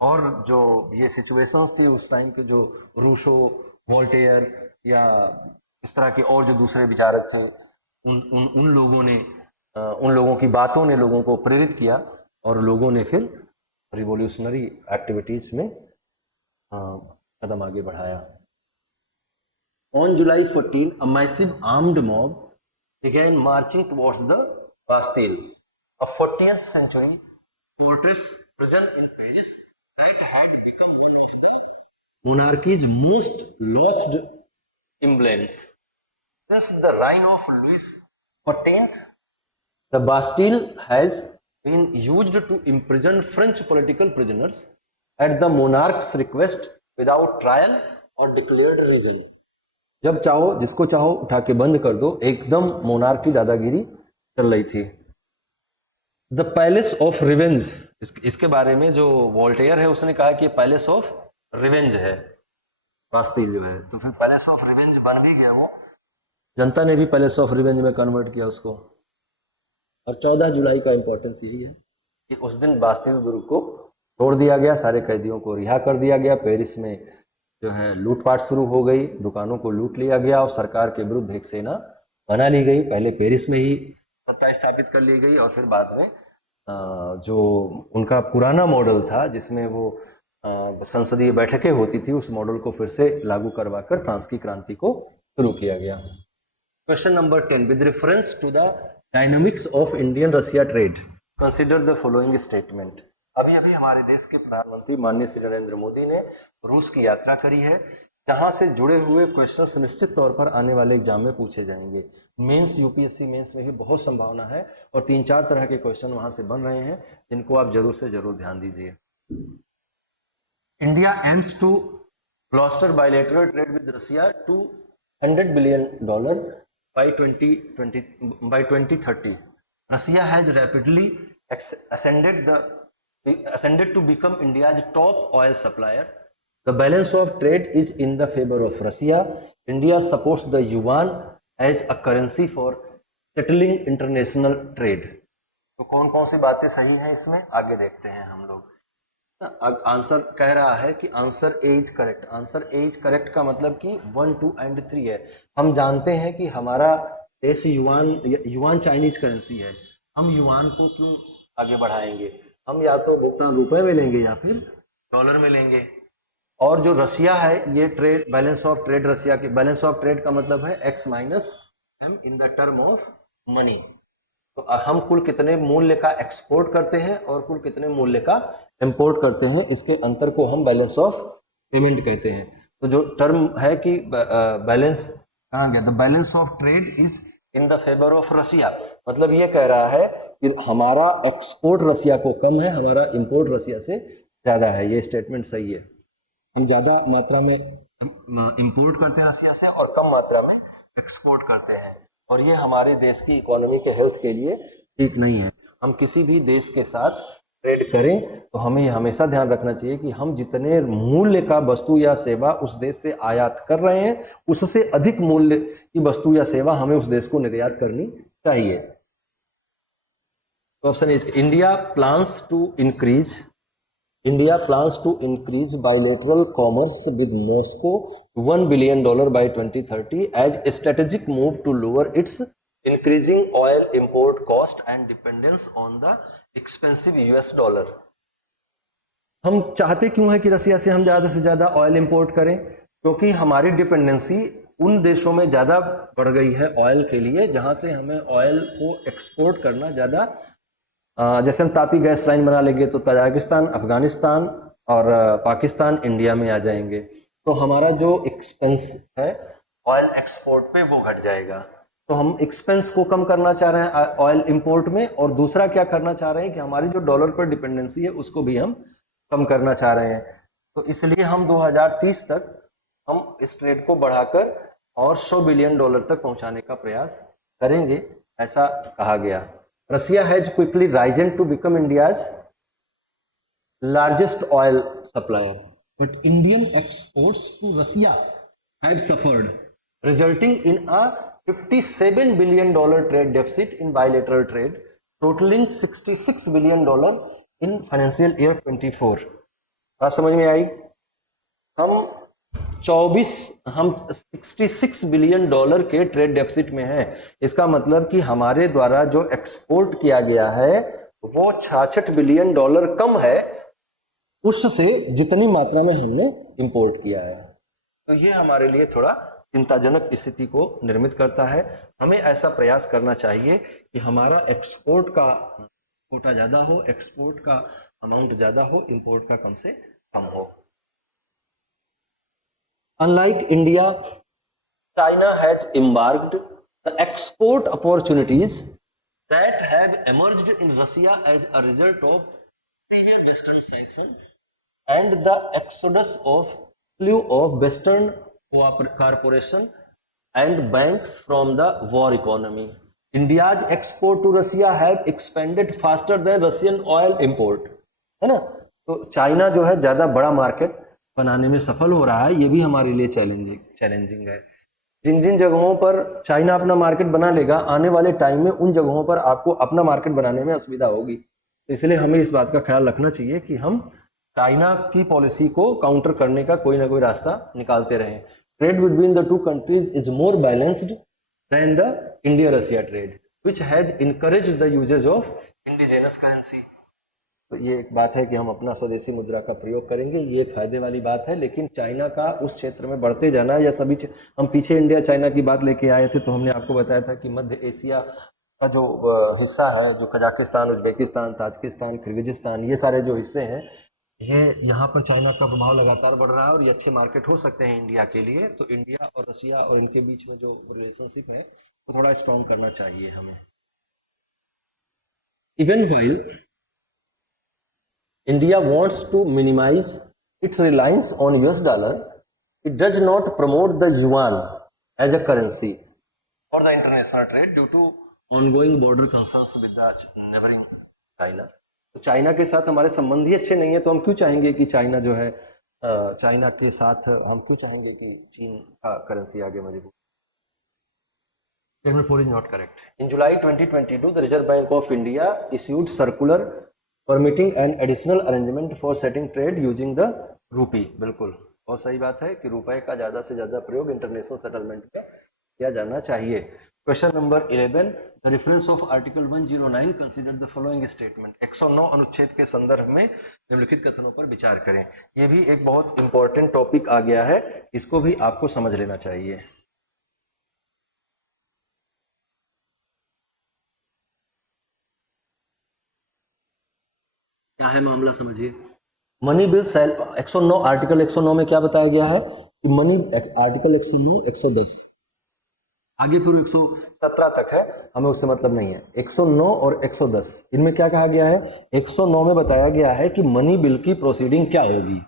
और जो ये सिचुएशंस थी उस टाइम के, जो रूसो, वोल्टेयर या इस तरह के और जो दूसरे विचारक थे, उन लोगों ने, उन लोगों की बातों ने लोगों को प्रेरित किया, और लोगों ने फिर रिवॉल्यूशनरी एक्टिविटीज में कदम आगे बढ़ाया। On July 14, a massive armed mob began marching towards the Bastille, a 14th century fortress prison in Paris that had become one of the monarchy's most loathed emblems. Since the reign of Louis XIV, the Bastille has been used to imprison French political prisoners at the monarch's request without trial or declared reason. जब चाहो, जिसको चाहो उठा के बंद कर दो, एकदम मोनार्क की दादागिरी चल रही थी। द पैलेस ऑफ रिवेंज, इसके बारे में जो वोल्टेयर है उसने कहा कि पैलेस ऑफ रिवेंज है बास्टिल जो है। तो फिर पैलेस ऑफ रिवेंज बन भी गया वो, जनता ने भी पैलेस ऑफ रिवेंज में कन्वर्ट किया उसको। और 14 जुलाई का इंपॉर्टेंस यही है कि उस दिन बास्टिल दुर्ग को तोड़ दिया गया, सारे कैदियों को रिहा कर दिया गया, पेरिस में जो है लूटपाट शुरू हो गई, दुकानों को लूट लिया गया, और सरकार के विरुद्ध एक सेना बना ली गई। पहले पेरिस में ही सत्ता स्थापित कर ली गई, और फिर बाद में जो उनका पुराना मॉडल था जिसमें वो संसदीय बैठकें होती थी, उस मॉडल को फिर से लागू करवाकर फ्रांस की क्रांति को शुरू किया गया। Question number 10, with reference to the dynamics of Indian Russia trade consider the following statement. अभी अभी हमारे देश के प्रधानमंत्री माननीय श्री नरेंद्र मोदी ने रूस की यात्रा करी है। जहां से जुड़े हुए क्वेश्चंस निश्चित तौर पर आने वाले एग्जाम में पूछे जाएंगे। मेंस, यूपीएससी मेंस में भी बहुत संभावना है और 3-4 तरह के क्वेश्चन वहां से बन रहे हैं, जिनको आप जरूर से जरूर ध्यान दीजिए। India aims to foster bilateral trade with Russia to $100 billion by 2030. Russia has rapidly ascended to become India's top oil supplier. The balance of trade is in the favor of Russia. India supports the yuan as a currency for settling international trade. तो कौन कौन सी बातें सही हैं इसमें, आगे देखते हैं हम लोग। आंसर कह रहा है कि answer A is correct. Answer A is correct का मतलब कि 1, 2 एंड 3 है। हम जानते हैं कि हमारा देश युआन चाइनीज करेंसी है, हम युआन को क्यों आगे बढ़ाएंगे? हम या तो भुगतान रुपए में लेंगे या फिर डॉलर में लेंगे। और जो रसिया है, ये trade balance of trade, Russia के बैलेंस ऑफ ट्रेड का मतलब है x minus M in the term of money. तो हम कुल कितने मूल्य का एक्सपोर्ट करते हैं और कुल कितने मूल्य का इंपोर्ट करते हैं, इसके अंतर को हम बैलेंस ऑफ पेमेंट कहते हैं। तो जो टर्म है कि बैलेंस कहाँ गया, the balance of trade is in the favour of Russia, मतलब ये कह रहा है कि हमारा एक्सपोर्ट रसिया को कम है, हमारा इंपोर्ट रसिया से ज्यादा है। ये स्टेटमेंट सही है। हम ज्यादा मात्रा में इंपोर्ट करते हैं रसिया से और कम मात्रा में एक्सपोर्ट करते हैं, और ये हमारे देश की इकोनॉमी के हेल्थ के लिए ठीक नहीं है। हम किसी भी देश के साथ ट्रेड करें तो हमें ये हमेशा ध्यान रखना चाहिए कि हम जितने मूल्य का वस्तु या सेवा उस देश से आयात कर रहे हैं, उससे अधिक मूल्य की वस्तु या सेवा हमें उस देश को निर्यात करनी चाहिए। तो option is India plans to increase bilateral commerce with Moscow to $1 billion by 2030 as a strategic move to lower its increasing oil import cost and dependence on the expensive US dollar. हम चाहते क्यों है कि रसिया से हम ज़्यादा से ज़्यादा ऑयल इंपोर्ट करें? क्योंकि हमारी डिपेंडेंसी उन देशों में ज़्यादा बढ़ गई है ऑयल के लिए, जहाँ से हमें ऑयल को एक्सपोर्ट करना ज़्यादा, जैसे हम तापी गैस लाइन बना लेंगे तो तजाकिस्तान, अफगानिस्तान और पाकिस्तान इंडिया में आ जाएंगे, तो हमारा जो एक्सपेंस है ऑयल एक्सपोर्ट पे वो घट जाएगा। तो हम एक्सपेंस को कम करना चाह रहे हैं ऑयल इंपोर्ट में, और दूसरा क्या करना चाह रहे हैं कि हमारी जो डॉलर पर डिपेंडेंसी है उसको भी हम कम करना चाह रहे हैं। तो इसलिए हम 2030 तक हम इस ट्रेड को बढ़ाकर और $100 बिलियन तक पहुंचाने का प्रयास करेंगे, ऐसा कहा गया। Russia has quickly risen to become India's largest oil supplier, but Indian exports to Russia had suffered, resulting in a $57 billion trade deficit in bilateral trade, totaling $66 billion in financial year 24. बात समझ में आई? हम 66 billion dollar के trade deficit में है। इसका मतलब कि हमारे द्वारा जो एक्सपोर्ट किया गया है वो 66 बिलियन डॉलर कम है उससे जितनी मात्रा में हमने इंपोर्ट किया है। तो ये हमारे लिए थोड़ा चिंताजनक स्थिति को निर्मित करता है। हमें ऐसा प्रयास करना चाहिए कि हमारा एक्सपोर्ट का कोटा ज्यादा हो, एक्सपोर्ट का अमाउंट ज्यादा हो, इंपोर्ट का कम से कम हो। Unlike India, China has embarked the export opportunities that have emerged in Russia as a result of severe Western sanctions and the exodus of slew of Western corporations and banks from the war economy. India's export to Russia have expanded faster than Russian oil import, है ना? तो China जो है ज्यादा बड़ा market बनाने में सफल हो रहा है, ये भी हमारे लिए चैलेंजिंग है। जिन जिन जगहों पर चाइना अपना मार्केट बना लेगा, आने वाले टाइम में उन जगहों पर आपको अपना मार्केट बनाने में असुविधा होगी। तो इसलिए हमें इस बात का ख्याल रखना चाहिए कि हम चाइना की पॉलिसी को काउंटर करने का कोई ना कोई रास्ता निकालते रहें। Trade between the two countries is more balanced than the India Russia trade which has encouraged the usages of indigenous currency. तो ये एक बात है कि हम अपना स्वदेशी मुद्रा का प्रयोग करेंगे, ये फायदे वाली बात है। लेकिन चाइना का उस क्षेत्र में बढ़ते जाना या सभी, हम पीछे इंडिया चाइना की बात लेके आए थे तो हमने आपको बताया था कि मध्य एशिया का जो हिस्सा है, जो कजाकिस्तान, उज्बेकिस्तान, ताजिकिस्तान, किर्गिजिस्तान, ये सारे जो हिस्से हैं, ये यहाँ पर चाइना का प्रभाव लगातार बढ़ रहा है और ये अच्छे मार्केट हो सकते हैं इंडिया के लिए। तो इंडिया और रसिया और इनके बीच में जो रिलेशनशिप है वो थोड़ा स्ट्रॉन्ग करना चाहिए हमें। Even while India wants to minimize its reliance on US dollar, it does not promote the yuan as a currency for the international trade due to ongoing border concerns with the neighboring China। तो China के साथ हमारे संबंध ही अच्छे नहीं है, तो हम क्यों चाहेंगे कि चाइना जो है चाइना के साथ हम क्यों चाहेंगे कि चीन का करेंसी आगे मजबूत। Statement 4 is not correct. In July 2022, the Reserve Bank of India issued circular permitting an additional arrangement for setting trade using the rupee। बिल्कुल बहुत सही बात है कि रुपए का ज्यादा से ज्यादा प्रयोग इंटरनेशनल सेटलमेंट में किया जाना चाहिए। Question number 11, the reference of article 109 consider the following statement. 109 अनुच्छेद के संदर्भ में निम्नलिखित कथनों पर विचार करें। यह भी एक बहुत इंपॉर्टेंट टॉपिक आ गया है, इसको भी आपको समझ लेना चाहिए। क्या है मामला समझिए। मनी बिल सेल 109 आर्टिकल 109 में क्या बताया गया है कि मनी आर्टिकल 109 110 आगे फिर 117 तक है, हमें उससे मतलब नहीं है। 109 और 110 इनमें क्या कहा गया है। 109 में बताया गया है कि मनी बिल की प्रोसीडिंग क्या होगी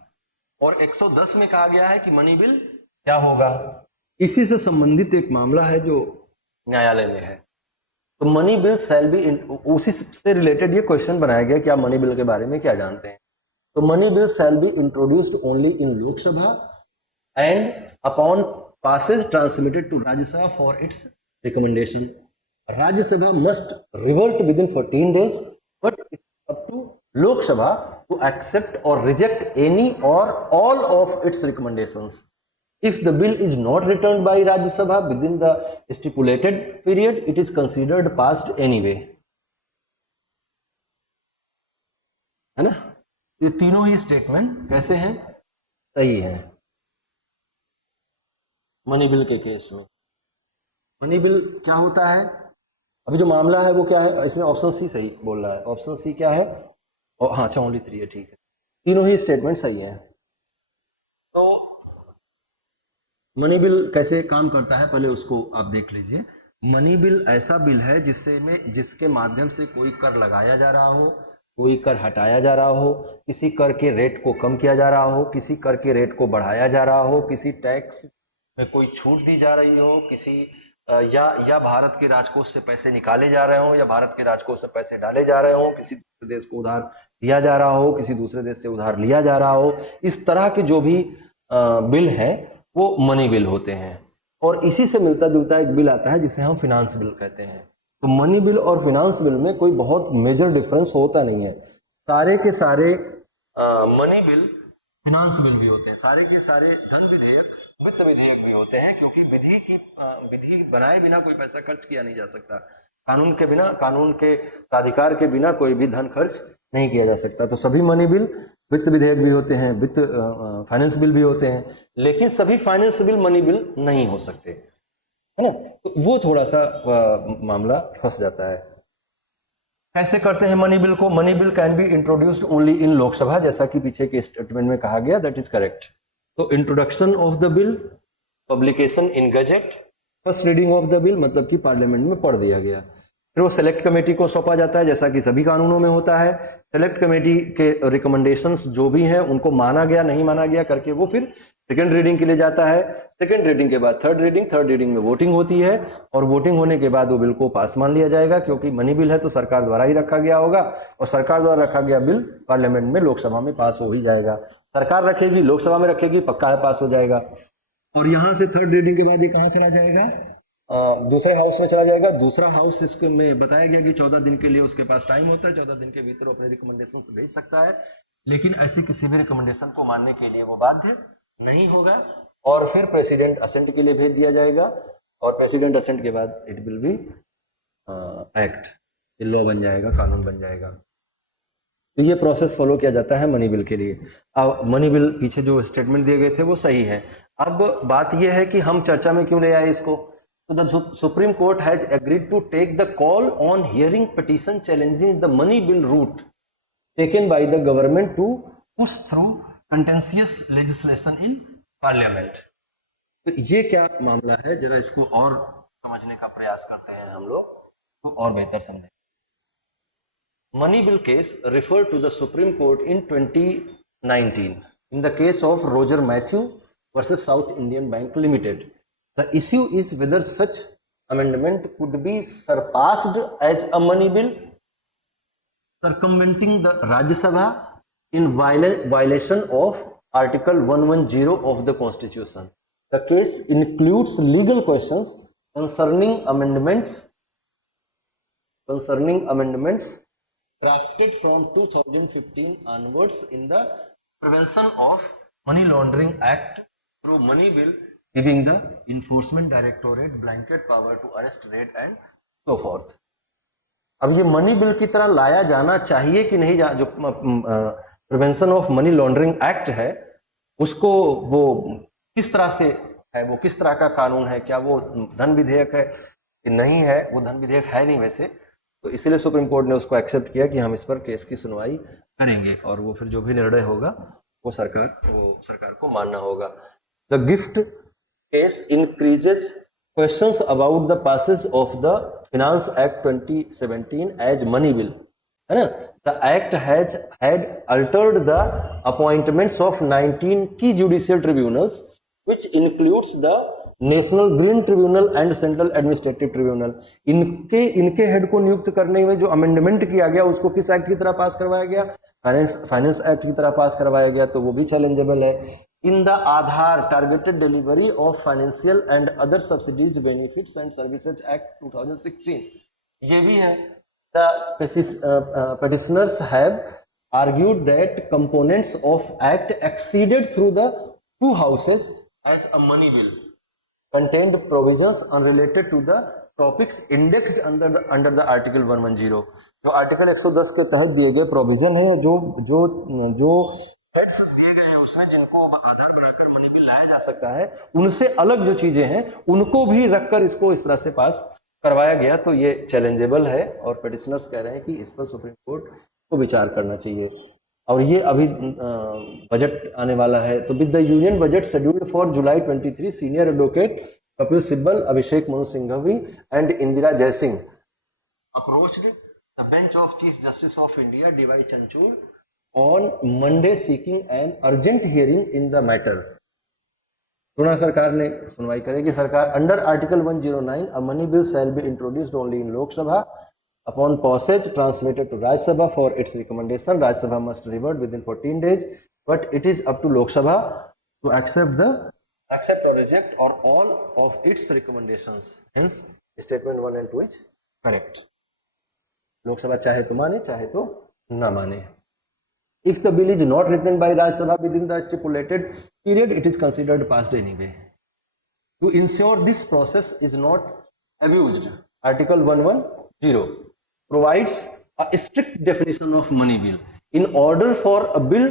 और 110 में कहा गया है कि मनी बिल क्या होगा। इसी से संबंधित एक मामला है जो न्यायालय में है। तो मनी बिल शैल बी, उसी से रिलेटेड ये क्वेश्चन बनाया गया कि आप मनी बिल के बारे में क्या जानते हैं। तो money bill shall be introduced only in Lok Sabha and upon passage transmitted to Rajya Sabha for its recommendation. Rajya Sabha must revert within 14 days, but up to Lok Sabha to accept or reject any or all of its recommendations. If the bill is not returned by Rajya Sabha within the stipulated period, it is considered passed anyway। है ना। ये तीनों ही statement कैसे हैं, सही है। Money bill के case में मनी बिल क्या होता है, अभी जो मामला है वो क्या है, इसमें ऑप्शन सी सही बोल रहा है। ऑप्शन सी क्या है, और हाँ अच्छा ओनली 3 है, ठीक है, तीनों ही स्टेटमेंट सही है। तो मनी बिल कैसे काम करता है पहले उसको आप देख लीजिए। मनी बिल ऐसा बिल है जिसके माध्यम से कोई कर लगाया जा रहा हो, कोई कर हटाया जा रहा हो, किसी कर के रेट को कम किया जा रहा हो, किसी कर के रेट को बढ़ाया जा रहा हो, किसी टैक्स में कोई छूट दी जा रही हो, किसी या भारत के राजकोष से पैसे निकाले जा रहे हो या भारत के राजकोष से पैसे डाले जा रहे हो, किसी दूसरे देश को उधार दिया जा रहा हो, किसी दूसरे देश से उधार लिया जा रहा हो, इस तरह के जो भी बिल है वो मनी बिल होते हैं। और इसी से मिलता जुलता एक बिल आता है जिसे हम फिनांस बिल कहते हैं। तो मनी बिल और फिनांस बिल में कोई बहुत मेजर डिफरेंस होता नहीं है। सारे के सारे मनी बिल फिनांस बिल भी होते हैं, सारे के सारे धन विधेयक वित्त विधेयक भी होते हैं, क्योंकि विधि बनाए बिना कोई पैसा खर्च किया नहीं जा सकता। कानून के बिना, कानून के प्राधिकार के बिना कोई भी धन खर्च नहीं किया जा सकता। तो सभी मनी बिल वित्त विधेयक भी होते हैं, वित्त फाइनेंस बिल भी होते हैं, लेकिन सभी फाइनेंस बिल मनी बिल नहीं हो सकते, है ना। तो वो थोड़ा सा मामला फंस जाता है। कैसे करते हैं मनी बिल को। Money bill can be introduced only in Lok Sabha, जैसा कि पीछे के स्टेटमेंट में कहा गया, दैट इज करेक्ट। तो introduction of the bill, publication in gazette, first reading of the bill मतलब कि पार्लियामेंट में पढ़ दिया गया, फिर वो सेलेक्ट कमेटी को सौंपा जाता है जैसा कि सभी कानूनों में होता है। सेलेक्ट कमेटी के रिकमेंडेशंस जो भी हैं उनको माना गया नहीं माना गया करके वो फिर सेकंड रीडिंग के लिए जाता है। सेकंड रीडिंग के बाद थर्ड रीडिंग में वोटिंग होती है और वोटिंग होने के बाद वो बिल को पास मान लिया जाएगा, क्योंकि मनी बिल है तो सरकार द्वारा ही रखा गया होगा और सरकार द्वारा रखा गया बिल पार्लियामेंट में लोकसभा में पास हो ही जाएगा। सरकार रखेगी, लोकसभा में रखेगी, पक्का है पास हो जाएगा। और यहाँ से थर्ड रीडिंग के बाद ये कहाँ चला जाएगा, दूसरे हाउस में चला जाएगा। दूसरा हाउस इसके में बताया गया कि 14 दिन के लिए उसके पास टाइम होता है, 14 दिन के भीतर अपने रिकमेंडेशन भेज सकता है, लेकिन ऐसी किसी भी रिकमेंडेशन को मानने के लिए वो बाध्य नहीं होगा। और फिर प्रेसिडेंट असेंट के लिए भेज दिया जाएगा और प्रेसिडेंट असेंट के बाद it will be act, law बन जाएगा, कानून बन जाएगा। तो ये प्रोसेस फॉलो किया जाता है मनी बिल के लिए। अब मनी बिल पीछे जो स्टेटमेंट दिए गए थे वो सही है। अब बात यह है कि हम चर्चा में क्यों ले आए इसको। So the Supreme Court has agreed to take the call on hearing petition challenging the money bill route taken by the government to push through contentious legislation in parliament. तो ये क्या मामला है, जरा इसको और समझने का प्रयास करते हैं हम लोग तो और बेहतर समझें। Money bill case referred to the Supreme Court in 2019 in the case of Roger Matthew versus South Indian Bank Limited. The issue is whether such amendment could be surpassed as a money bill, circumventing the Rajya Sabha in violation of Article 110 of the Constitution. The case includes legal questions concerning amendments drafted from 2015 onwards in the Prevention of Money Laundering Act through Money Bill, giving the Enforcement Directorate blanket power to arrest, raid and so forth. अब ये money bill की तरह लाया जाना चाहिए कि नहीं, जो prevention of money laundering act है उसको वो किस तरह से है, वो किस तरह का कानून है, क्या वो धन विधेयक है कि नहीं है। वो धन विधेयक है नहीं वैसे, तो इसीलिए सुप्रीम कोर्ट ने उसको एक्सेप्ट किया कि हम इस पर केस की सुनवाई करेंगे और वो फिर जो भी निर्णय होगा वो सरकार को मानना होगा। The gift case increases questions about the passage of the finance act 2017 as money bill, है ना। The act had altered the appointments of 19 की judicial tribunals which includes the national green tribunal and central administrative tribunal. इनके head को नियुक्त करने में जो amendment किया गया उसको किस एक्ट की तरह पास करवाया गया, फाइनेंस एक्ट की तरह पास करवाया गया, तो वो भी चैलेंजेबल है। In the Aadhaar targeted delivery of financial and other subsidies benefits and services act 2016 ये भी है। The petitioners have argued that components of act exceeded through the two houses as a money bill contained provisions unrelated to the topics indexed under the article 110। जो article 110 के तहत दिए गए provision है, जो टैक्स दिए गए हैं उसमें जिनको आधार बनाकर मनी बिल लाया जा सकता है, उनसे अलग जो चीजें हैं उनको भी रखकर इसको इस तरह से पास करवाया गया, तो ये चैलेंजेबल है और पिटिशनर्स कह रहे हैं कि इस पर सुप्रीम कोर्ट को विचार करना चाहिए। और ये अभी बजट आने वाला है, तो with the union budget scheduled for July 23 senior advocate Kapil Sibal, Abhishek Manu Singhvi and Indira Jaising approached the bench of chief justice of India D Y Chandrachud on Monday seeking an urgent hearing in the matter. पुनः सरकार ने सुनवाई करेगी। सरकार under article 109 a money bill shall be introduced only in Lok Sabha upon passage transmitted to Rajya Sabha for its recommendation. Rajya Sabha must revert within 14 days, but it is up to Lok Sabha to accept or reject or all of its recommendations. Hence statement 1 and 2 is correct. Lok Sabha चाहे तो माने चाहे तो ना माने। If the bill is not written by Rajya Sabha within the stipulated period, it is considered passed anyway. To ensure this process is not abused, Article 110 provides a strict definition of money bill. In order for a bill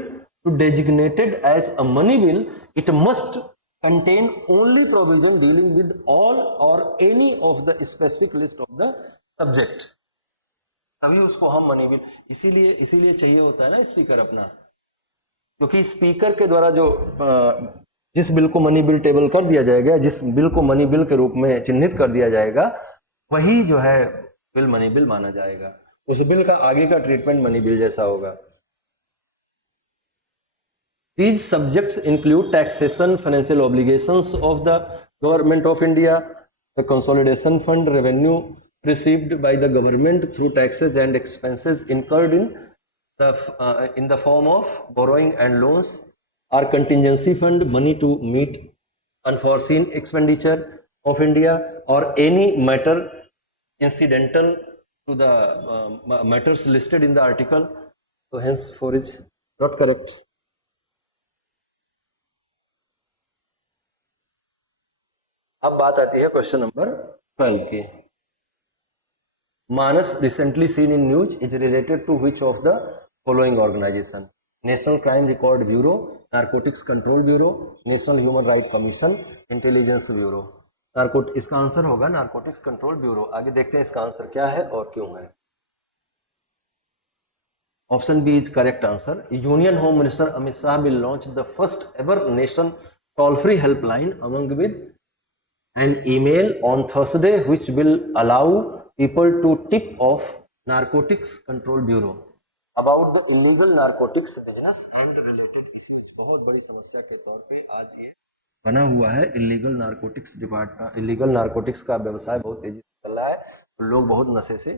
to be designated as a money bill, it must contain only provision dealing with all or any of the specific list of the subject. तभी उसको हम money bill इसीलिए चाहिए होता है ना speaker अपना, क्योंकि स्पीकर के द्वारा जो जिस बिल को मनी बिल टेबल कर दिया जाएगा, जिस बिल को मनी बिल के रूप में चिन्हित कर दिया जाएगा, वही जो है बिल मनी बिल माना जाएगा। उस बिल का आगे का ट्रीटमेंट मनी बिल जैसा होगा। These subjects include taxation, financial obligations of the government of India, the consolidation fund, revenue received by the government through taxes and expenses incurred in the form of borrowing and loans, or contingency fund, money to meet unforeseen expenditure of India, or any matter incidental to the matters listed in the article. So hence 4 is not correct. अब बात आती है question number 12 की। मानस recently seen in news is related to which of the following organization? National Crime Record Bureau, Narcotics Control Bureau, National Human Rights Commission, Intelligence Bureau। इसका answer होगा narcotics control bureau. आगे देखते हैं इसका answer क्या है और क्यों है। Option B is correct answer. Union Home Minister Amit Shah will launch the first ever nation toll-free helpline along with an email on Thursday, which will allow people to tip off Narcotics Control Bureau about the illegal narcotics business and related issues. बहुत बड़ी समस्या के तौर पे आज ये बना हुआ है। इलीगल नारकोटिक्स का व्यवसाय बहुत तेजी से चल रहा है, तो लोग बहुत नशे से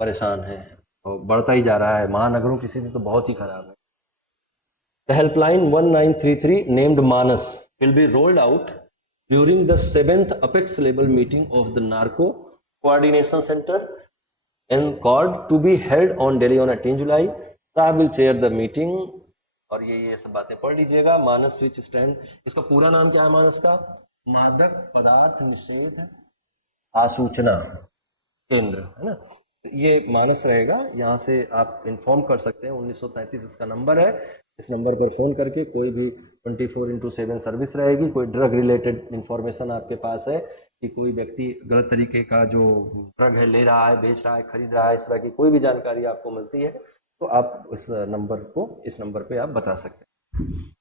परेशान हैं और बढ़ता ही जा रहा है। महानगरों की स्थिति तो बहुत ही खराब है। The helpline 1933 named Manas will be rolled out during the 7th apex level meeting of the Narco Coordination Center and CORD to be held on Delhi on 18 July. Shah will chair the meeting. और ये सब बातें पढ़ लीजिएगा। मानस switch stand, इसका पूरा नाम क्या है मानस का? मादक पदार्थ निषेध आसूचना केंद्र, है ना। ये मानस रहेगा, यहाँ से आप इन्फॉर्म कर सकते हैं। 1933 इसका नंबर है। इस नंबर पर फ़ोन करके कोई भी 24/7 सर्विस रहेगी। कोई ड्रग रिलेटेड इन्फॉर्मेशन आपके पास है कि कोई व्यक्ति गलत तरीके का जो ड्रग है ले रहा है, बेच रहा है, खरीद रहा है, इस तरह की कोई भी जानकारी आपको मिलती है तो आप इस नंबर पे आप बता सकते हैं।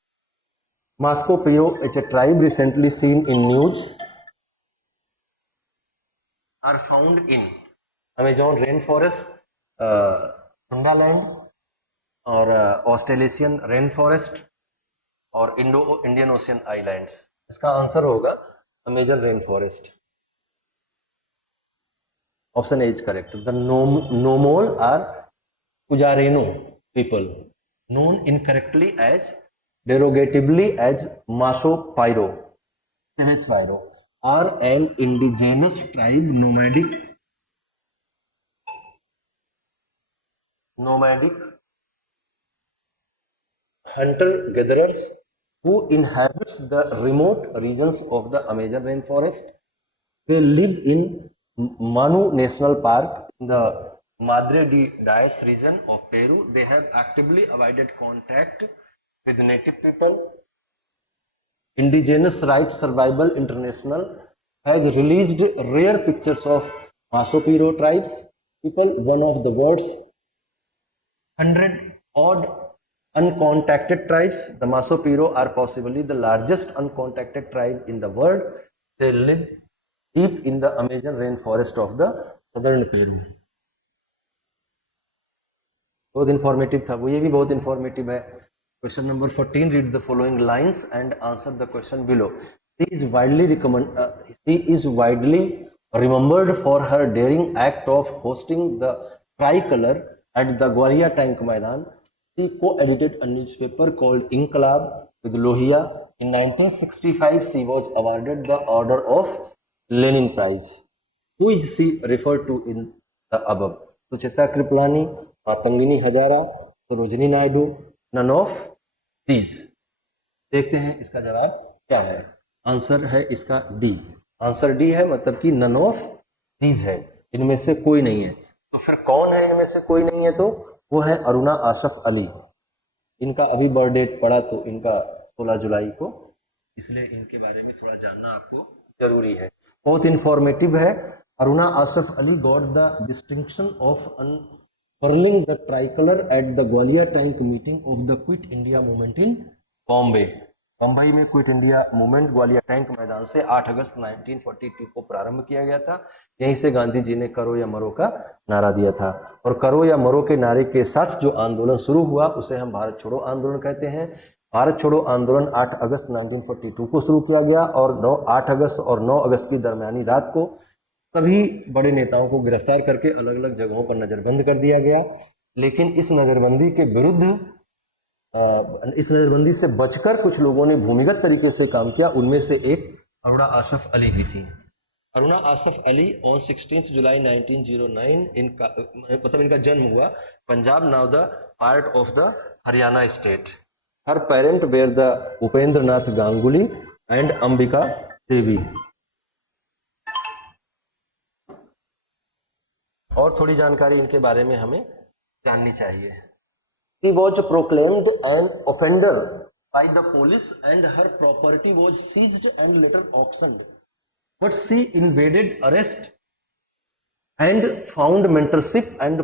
Mashco Piro it's a tribe recently seen in news are found in Amazon rain forest, Sundaland और ऑस्ट्रेलेशियन रेन फॉरेस्ट और इंडियन ओशियन आइलैंड्स। इसका आंसर होगा Amazon rain forest. Option A is correct. The Nomole or Pujareno people known incorrectly as derogatively as Maso Pyro are an indigenous tribe nomadic hunter-gatherers who inhabits the remote regions of the Amazon rainforest. They live in Manu National Park in the Madre de Dios region of Peru. They have actively avoided contact with native people. Indigenous Rights Survival International has released rare pictures of Maso Piro tribes people, one of the world's 100-odd uncontacted tribes. The Maso Piro are possibly the largest uncontacted tribe in the world. They live deep in the Amazon rainforest of the southern Peru. बहुत informative था वो, ये भी बहुत informative है। Question number 14, read the following lines and answer the question below. She is widely remembered for her daring act of hoisting the tricolour at the Gwalior tank Maidan. She co-edited a newspaper called Inqilab with Lohia. In 1965 she was awarded the Order of Lenin Prize. Who is she referred to in the above? Suchitra Kripalani, Matangini Hazra, Sarojini Naidu, none of these. देखते हैं इसका जवाब क्या है। Answer है इसका D. Answer D है, मतलब कि नन ऑफ दीज है, इनमें से कोई नहीं है। तो फिर कौन है इनमें से कोई नहीं है? तो वो है अरुणा आशफ अली। इनका अभी बर्थ डेट पड़ा तो इनका 16 जुलाई को, इसलिए इनके बारे में थोड़ा जानना आपको जरूरी है। बहुत इंफॉर्मेटिव है। Aruna Asaf Ali got the distinction of unfurling the tricolor at the Gwalior Tank meeting of the Quit India Movement in Bombay. Mumbai में quit India movement Gwalior tank Maidan से 8 अगस्त 1942 को प्रारंभ किया गया था। यहीं से गांधी जी ने करो या मरो का नारा दिया था, और करो या मरो के नारे के साथ जो आंदोलन शुरू हुआ उसे हम भारत छोड़ो आंदोलन कहते हैं। भारत छोड़ो आंदोलन 8 अगस्त 1942 को शुरू किया गया और 8 अगस्त और 9 अगस्त की दरमियानी रात को सभी बड़े नेताओं को गिरफ्तार करके अलग अलग जगहों पर नजरबंद कर दिया गया। लेकिन इस नजरबंदी के विरुद्ध, इस नजरबंदी से बचकर कुछ लोगों ने भूमिगत तरीके से काम किया। उनमें से एक अरुणा आशफ अली भी थी। अरुणा आशफ अली ऑन 16 जुलाई 1909 इनका जन्म हुआ Punjab, now the part of the Haryana state. Her parent were the Upendra Nath Ganguly and Ambika Devi. और थोड़ी जानकारी इनके बारे में हमें जाननी चाहिए। She was proclaimed an offender by the police and her property was seized and later auctioned. But she evaded arrest and found mentorship and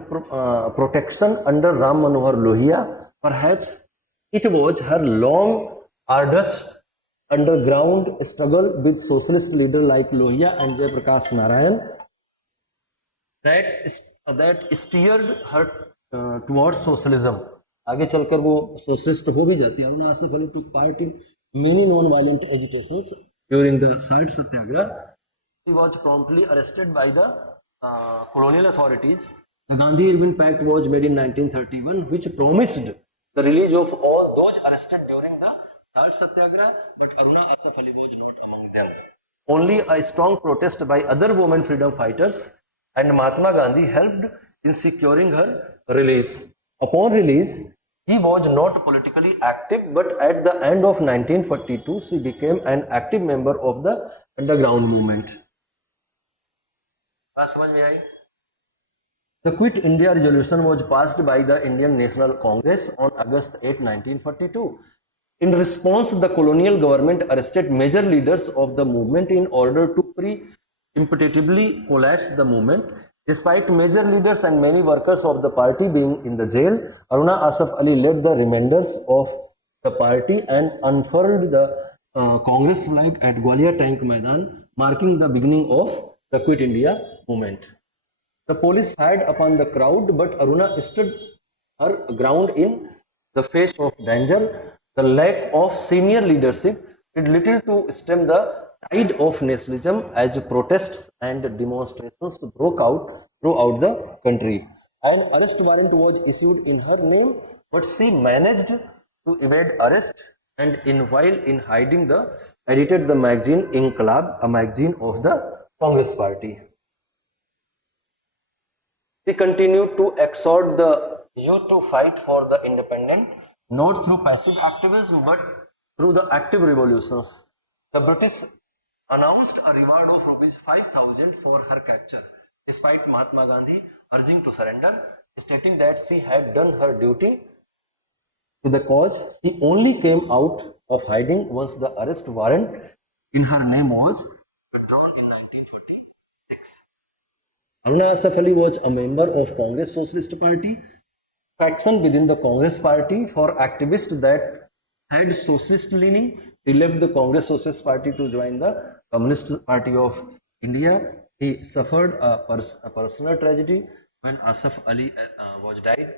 protection under Ram Manohar Lohia. Perhaps it was her long, arduous underground struggle with socialist leader like Lohia and Jay Prakash Narayan that steered her towards socialism. आगे चलकर वो socialist हो भी जाती है. Aruna Asif Ali took part in many non-violent agitations during the Salt Satyagrah. She was promptly arrested by the colonial authorities. The Gandhi-Irwin Pact was made in 1931, which promised the release of all those arrested during the Salt Satyagrah, but Aruna Asif Ali was not among them. Only a strong protest by other women freedom fighters and Mahatma Gandhi helped in securing her release. Upon release, he was not politically active, but at the end of 1942, she became an active member of the underground movement. बात समझ में आई? The Quit India resolution was passed by the Indian National Congress on August 8, 1942. In response, the colonial government arrested major leaders of the movement in order to pre-emptively collapse the movement. Despite major leaders and many workers of the party being in the jail, Aruna Asif Ali led the remainders of the party and unfurled the Congress flag at Gwalior Tank Maidan, marking the beginning of the Quit India movement. The police fired upon the crowd, but Aruna stood her ground in the face of danger. The lack of senior leadership did little to stem the tide of nationalism as protests and demonstrations broke out throughout the country. An arrest warrant was issued in her name, but she managed to evade arrest and while in hiding edited the magazine Inqilab, a magazine of the Congress party. She continued to exhort the youth to fight for the independence, not through passive activism but through the active revolutions. The British announced a reward of ₹5,000 for her capture, despite Mahatma Gandhi urging to surrender, stating that she had done her duty to the cause. She only came out of hiding once the arrest warrant in her name was withdrawn in 1926. Aruna Asif Ali was a member of Congress Socialist Party, faction within the Congress Party for activists that had socialist leaning. He left the Congress Socialist Party to join the Communist Party of India. He suffered a personal tragedy when Asif Ali was died.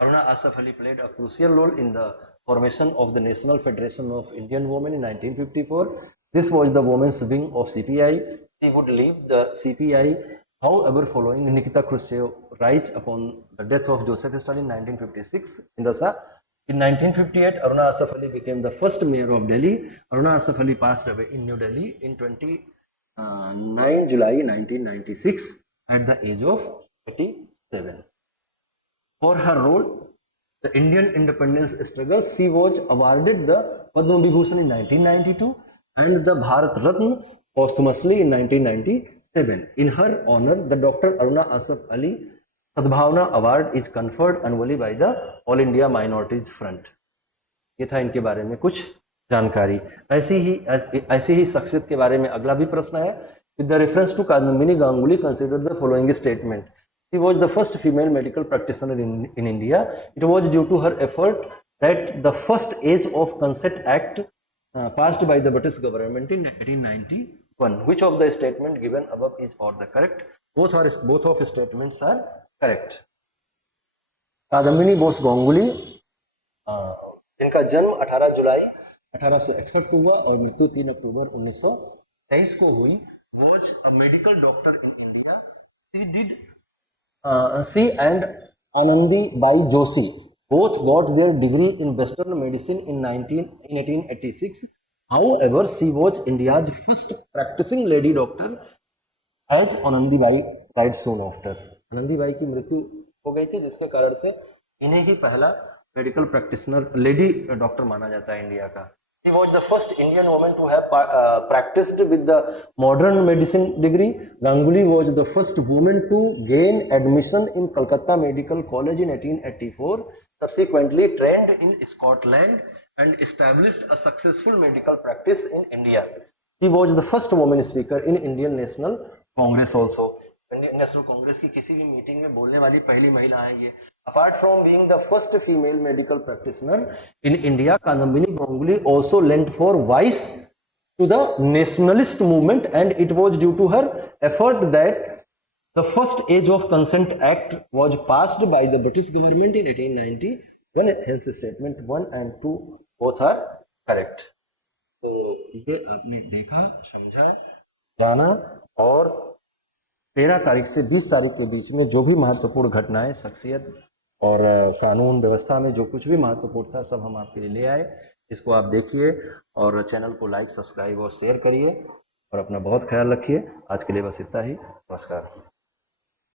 Aruna Asif Ali played a crucial role in the formation of the National Federation of Indian Women in 1954. This was the women's wing of CPI. She would leave the CPI, however, following Nikita Khrushchev rise upon the death of Joseph Stalin in 1956 in Russia. In 1958, Aruna Asif Ali became the first mayor of Delhi. Aruna Asif Ali passed away in New Delhi in 29 July 1996 at the age of 87. For her role the Indian independence struggle, she was awarded the Padma Vibhushan in 1992 and the Bharat Ratna posthumously in 1997. In her honor, the Dr. Aruna Asif Ali सद्भावना award is conferred annually by the all India minorities front. ये था इनके बारे में कुछ जानकारी. ऐसी ही शख्सियत के बारे में अगला भी प्रश्न है. With the reference to Kadambini Ganguly consider the following statement. She was the first female medical practitioner in India. It was due to her effort that the first age of consent act passed by the British government in 1891. Which of the statement given above is or the correct? Both of statements are correct. Kadambini Bose Ganguly जिनका जन्म 18 जुलाई 1861 को हुआ और मृत्यु 3 अक्टूबर 1923 को हुई, was a medical doctor in India. She and Anandi Bai Joshi both got their degree in Western medicine in 1886. However, she was India's first practicing lady doctor as Anandi Bai died soon after. Anandi by की मृत्यु हो गई थी, जिसके कारण से इन्हें ही पहला मेडिकल प्रैक्टिशनर लेडी डॉक्टर माना जाता है इंडिया का. She was the first Indian woman to have practiced with the modern medicine degree. Ganguly was the first woman to gain admission in Calcutta Medical College in 1884. Subsequently trained in Scotland and established a successful medical practice in India. She was the first woman speaker in Indian National Congress also. Indian national Congress की किसी भी meeting में बोलने वाली पहली महिला है ये। Apart from being the first female medical practitioner in India, Kadambini Ganguly also lent for vice to the nationalist movement, and it was due to her effort that the first age of consent act was passed by the British government in 1890 when health statement 1 and 2 both are correct। तो ये आपने देखा, समझा, जाना, और 13 तारीख से 20 तारीख के बीच में जो भी महत्वपूर्ण घटनाएं, शख्सियत और कानून व्यवस्था में जो कुछ भी महत्वपूर्ण था सब हम आपके लिए ले आए। इसको आप देखिए और चैनल को लाइक, सब्सक्राइब और शेयर करिए और अपना बहुत ख्याल रखिए। आज के लिए बस इतना ही। नमस्कार।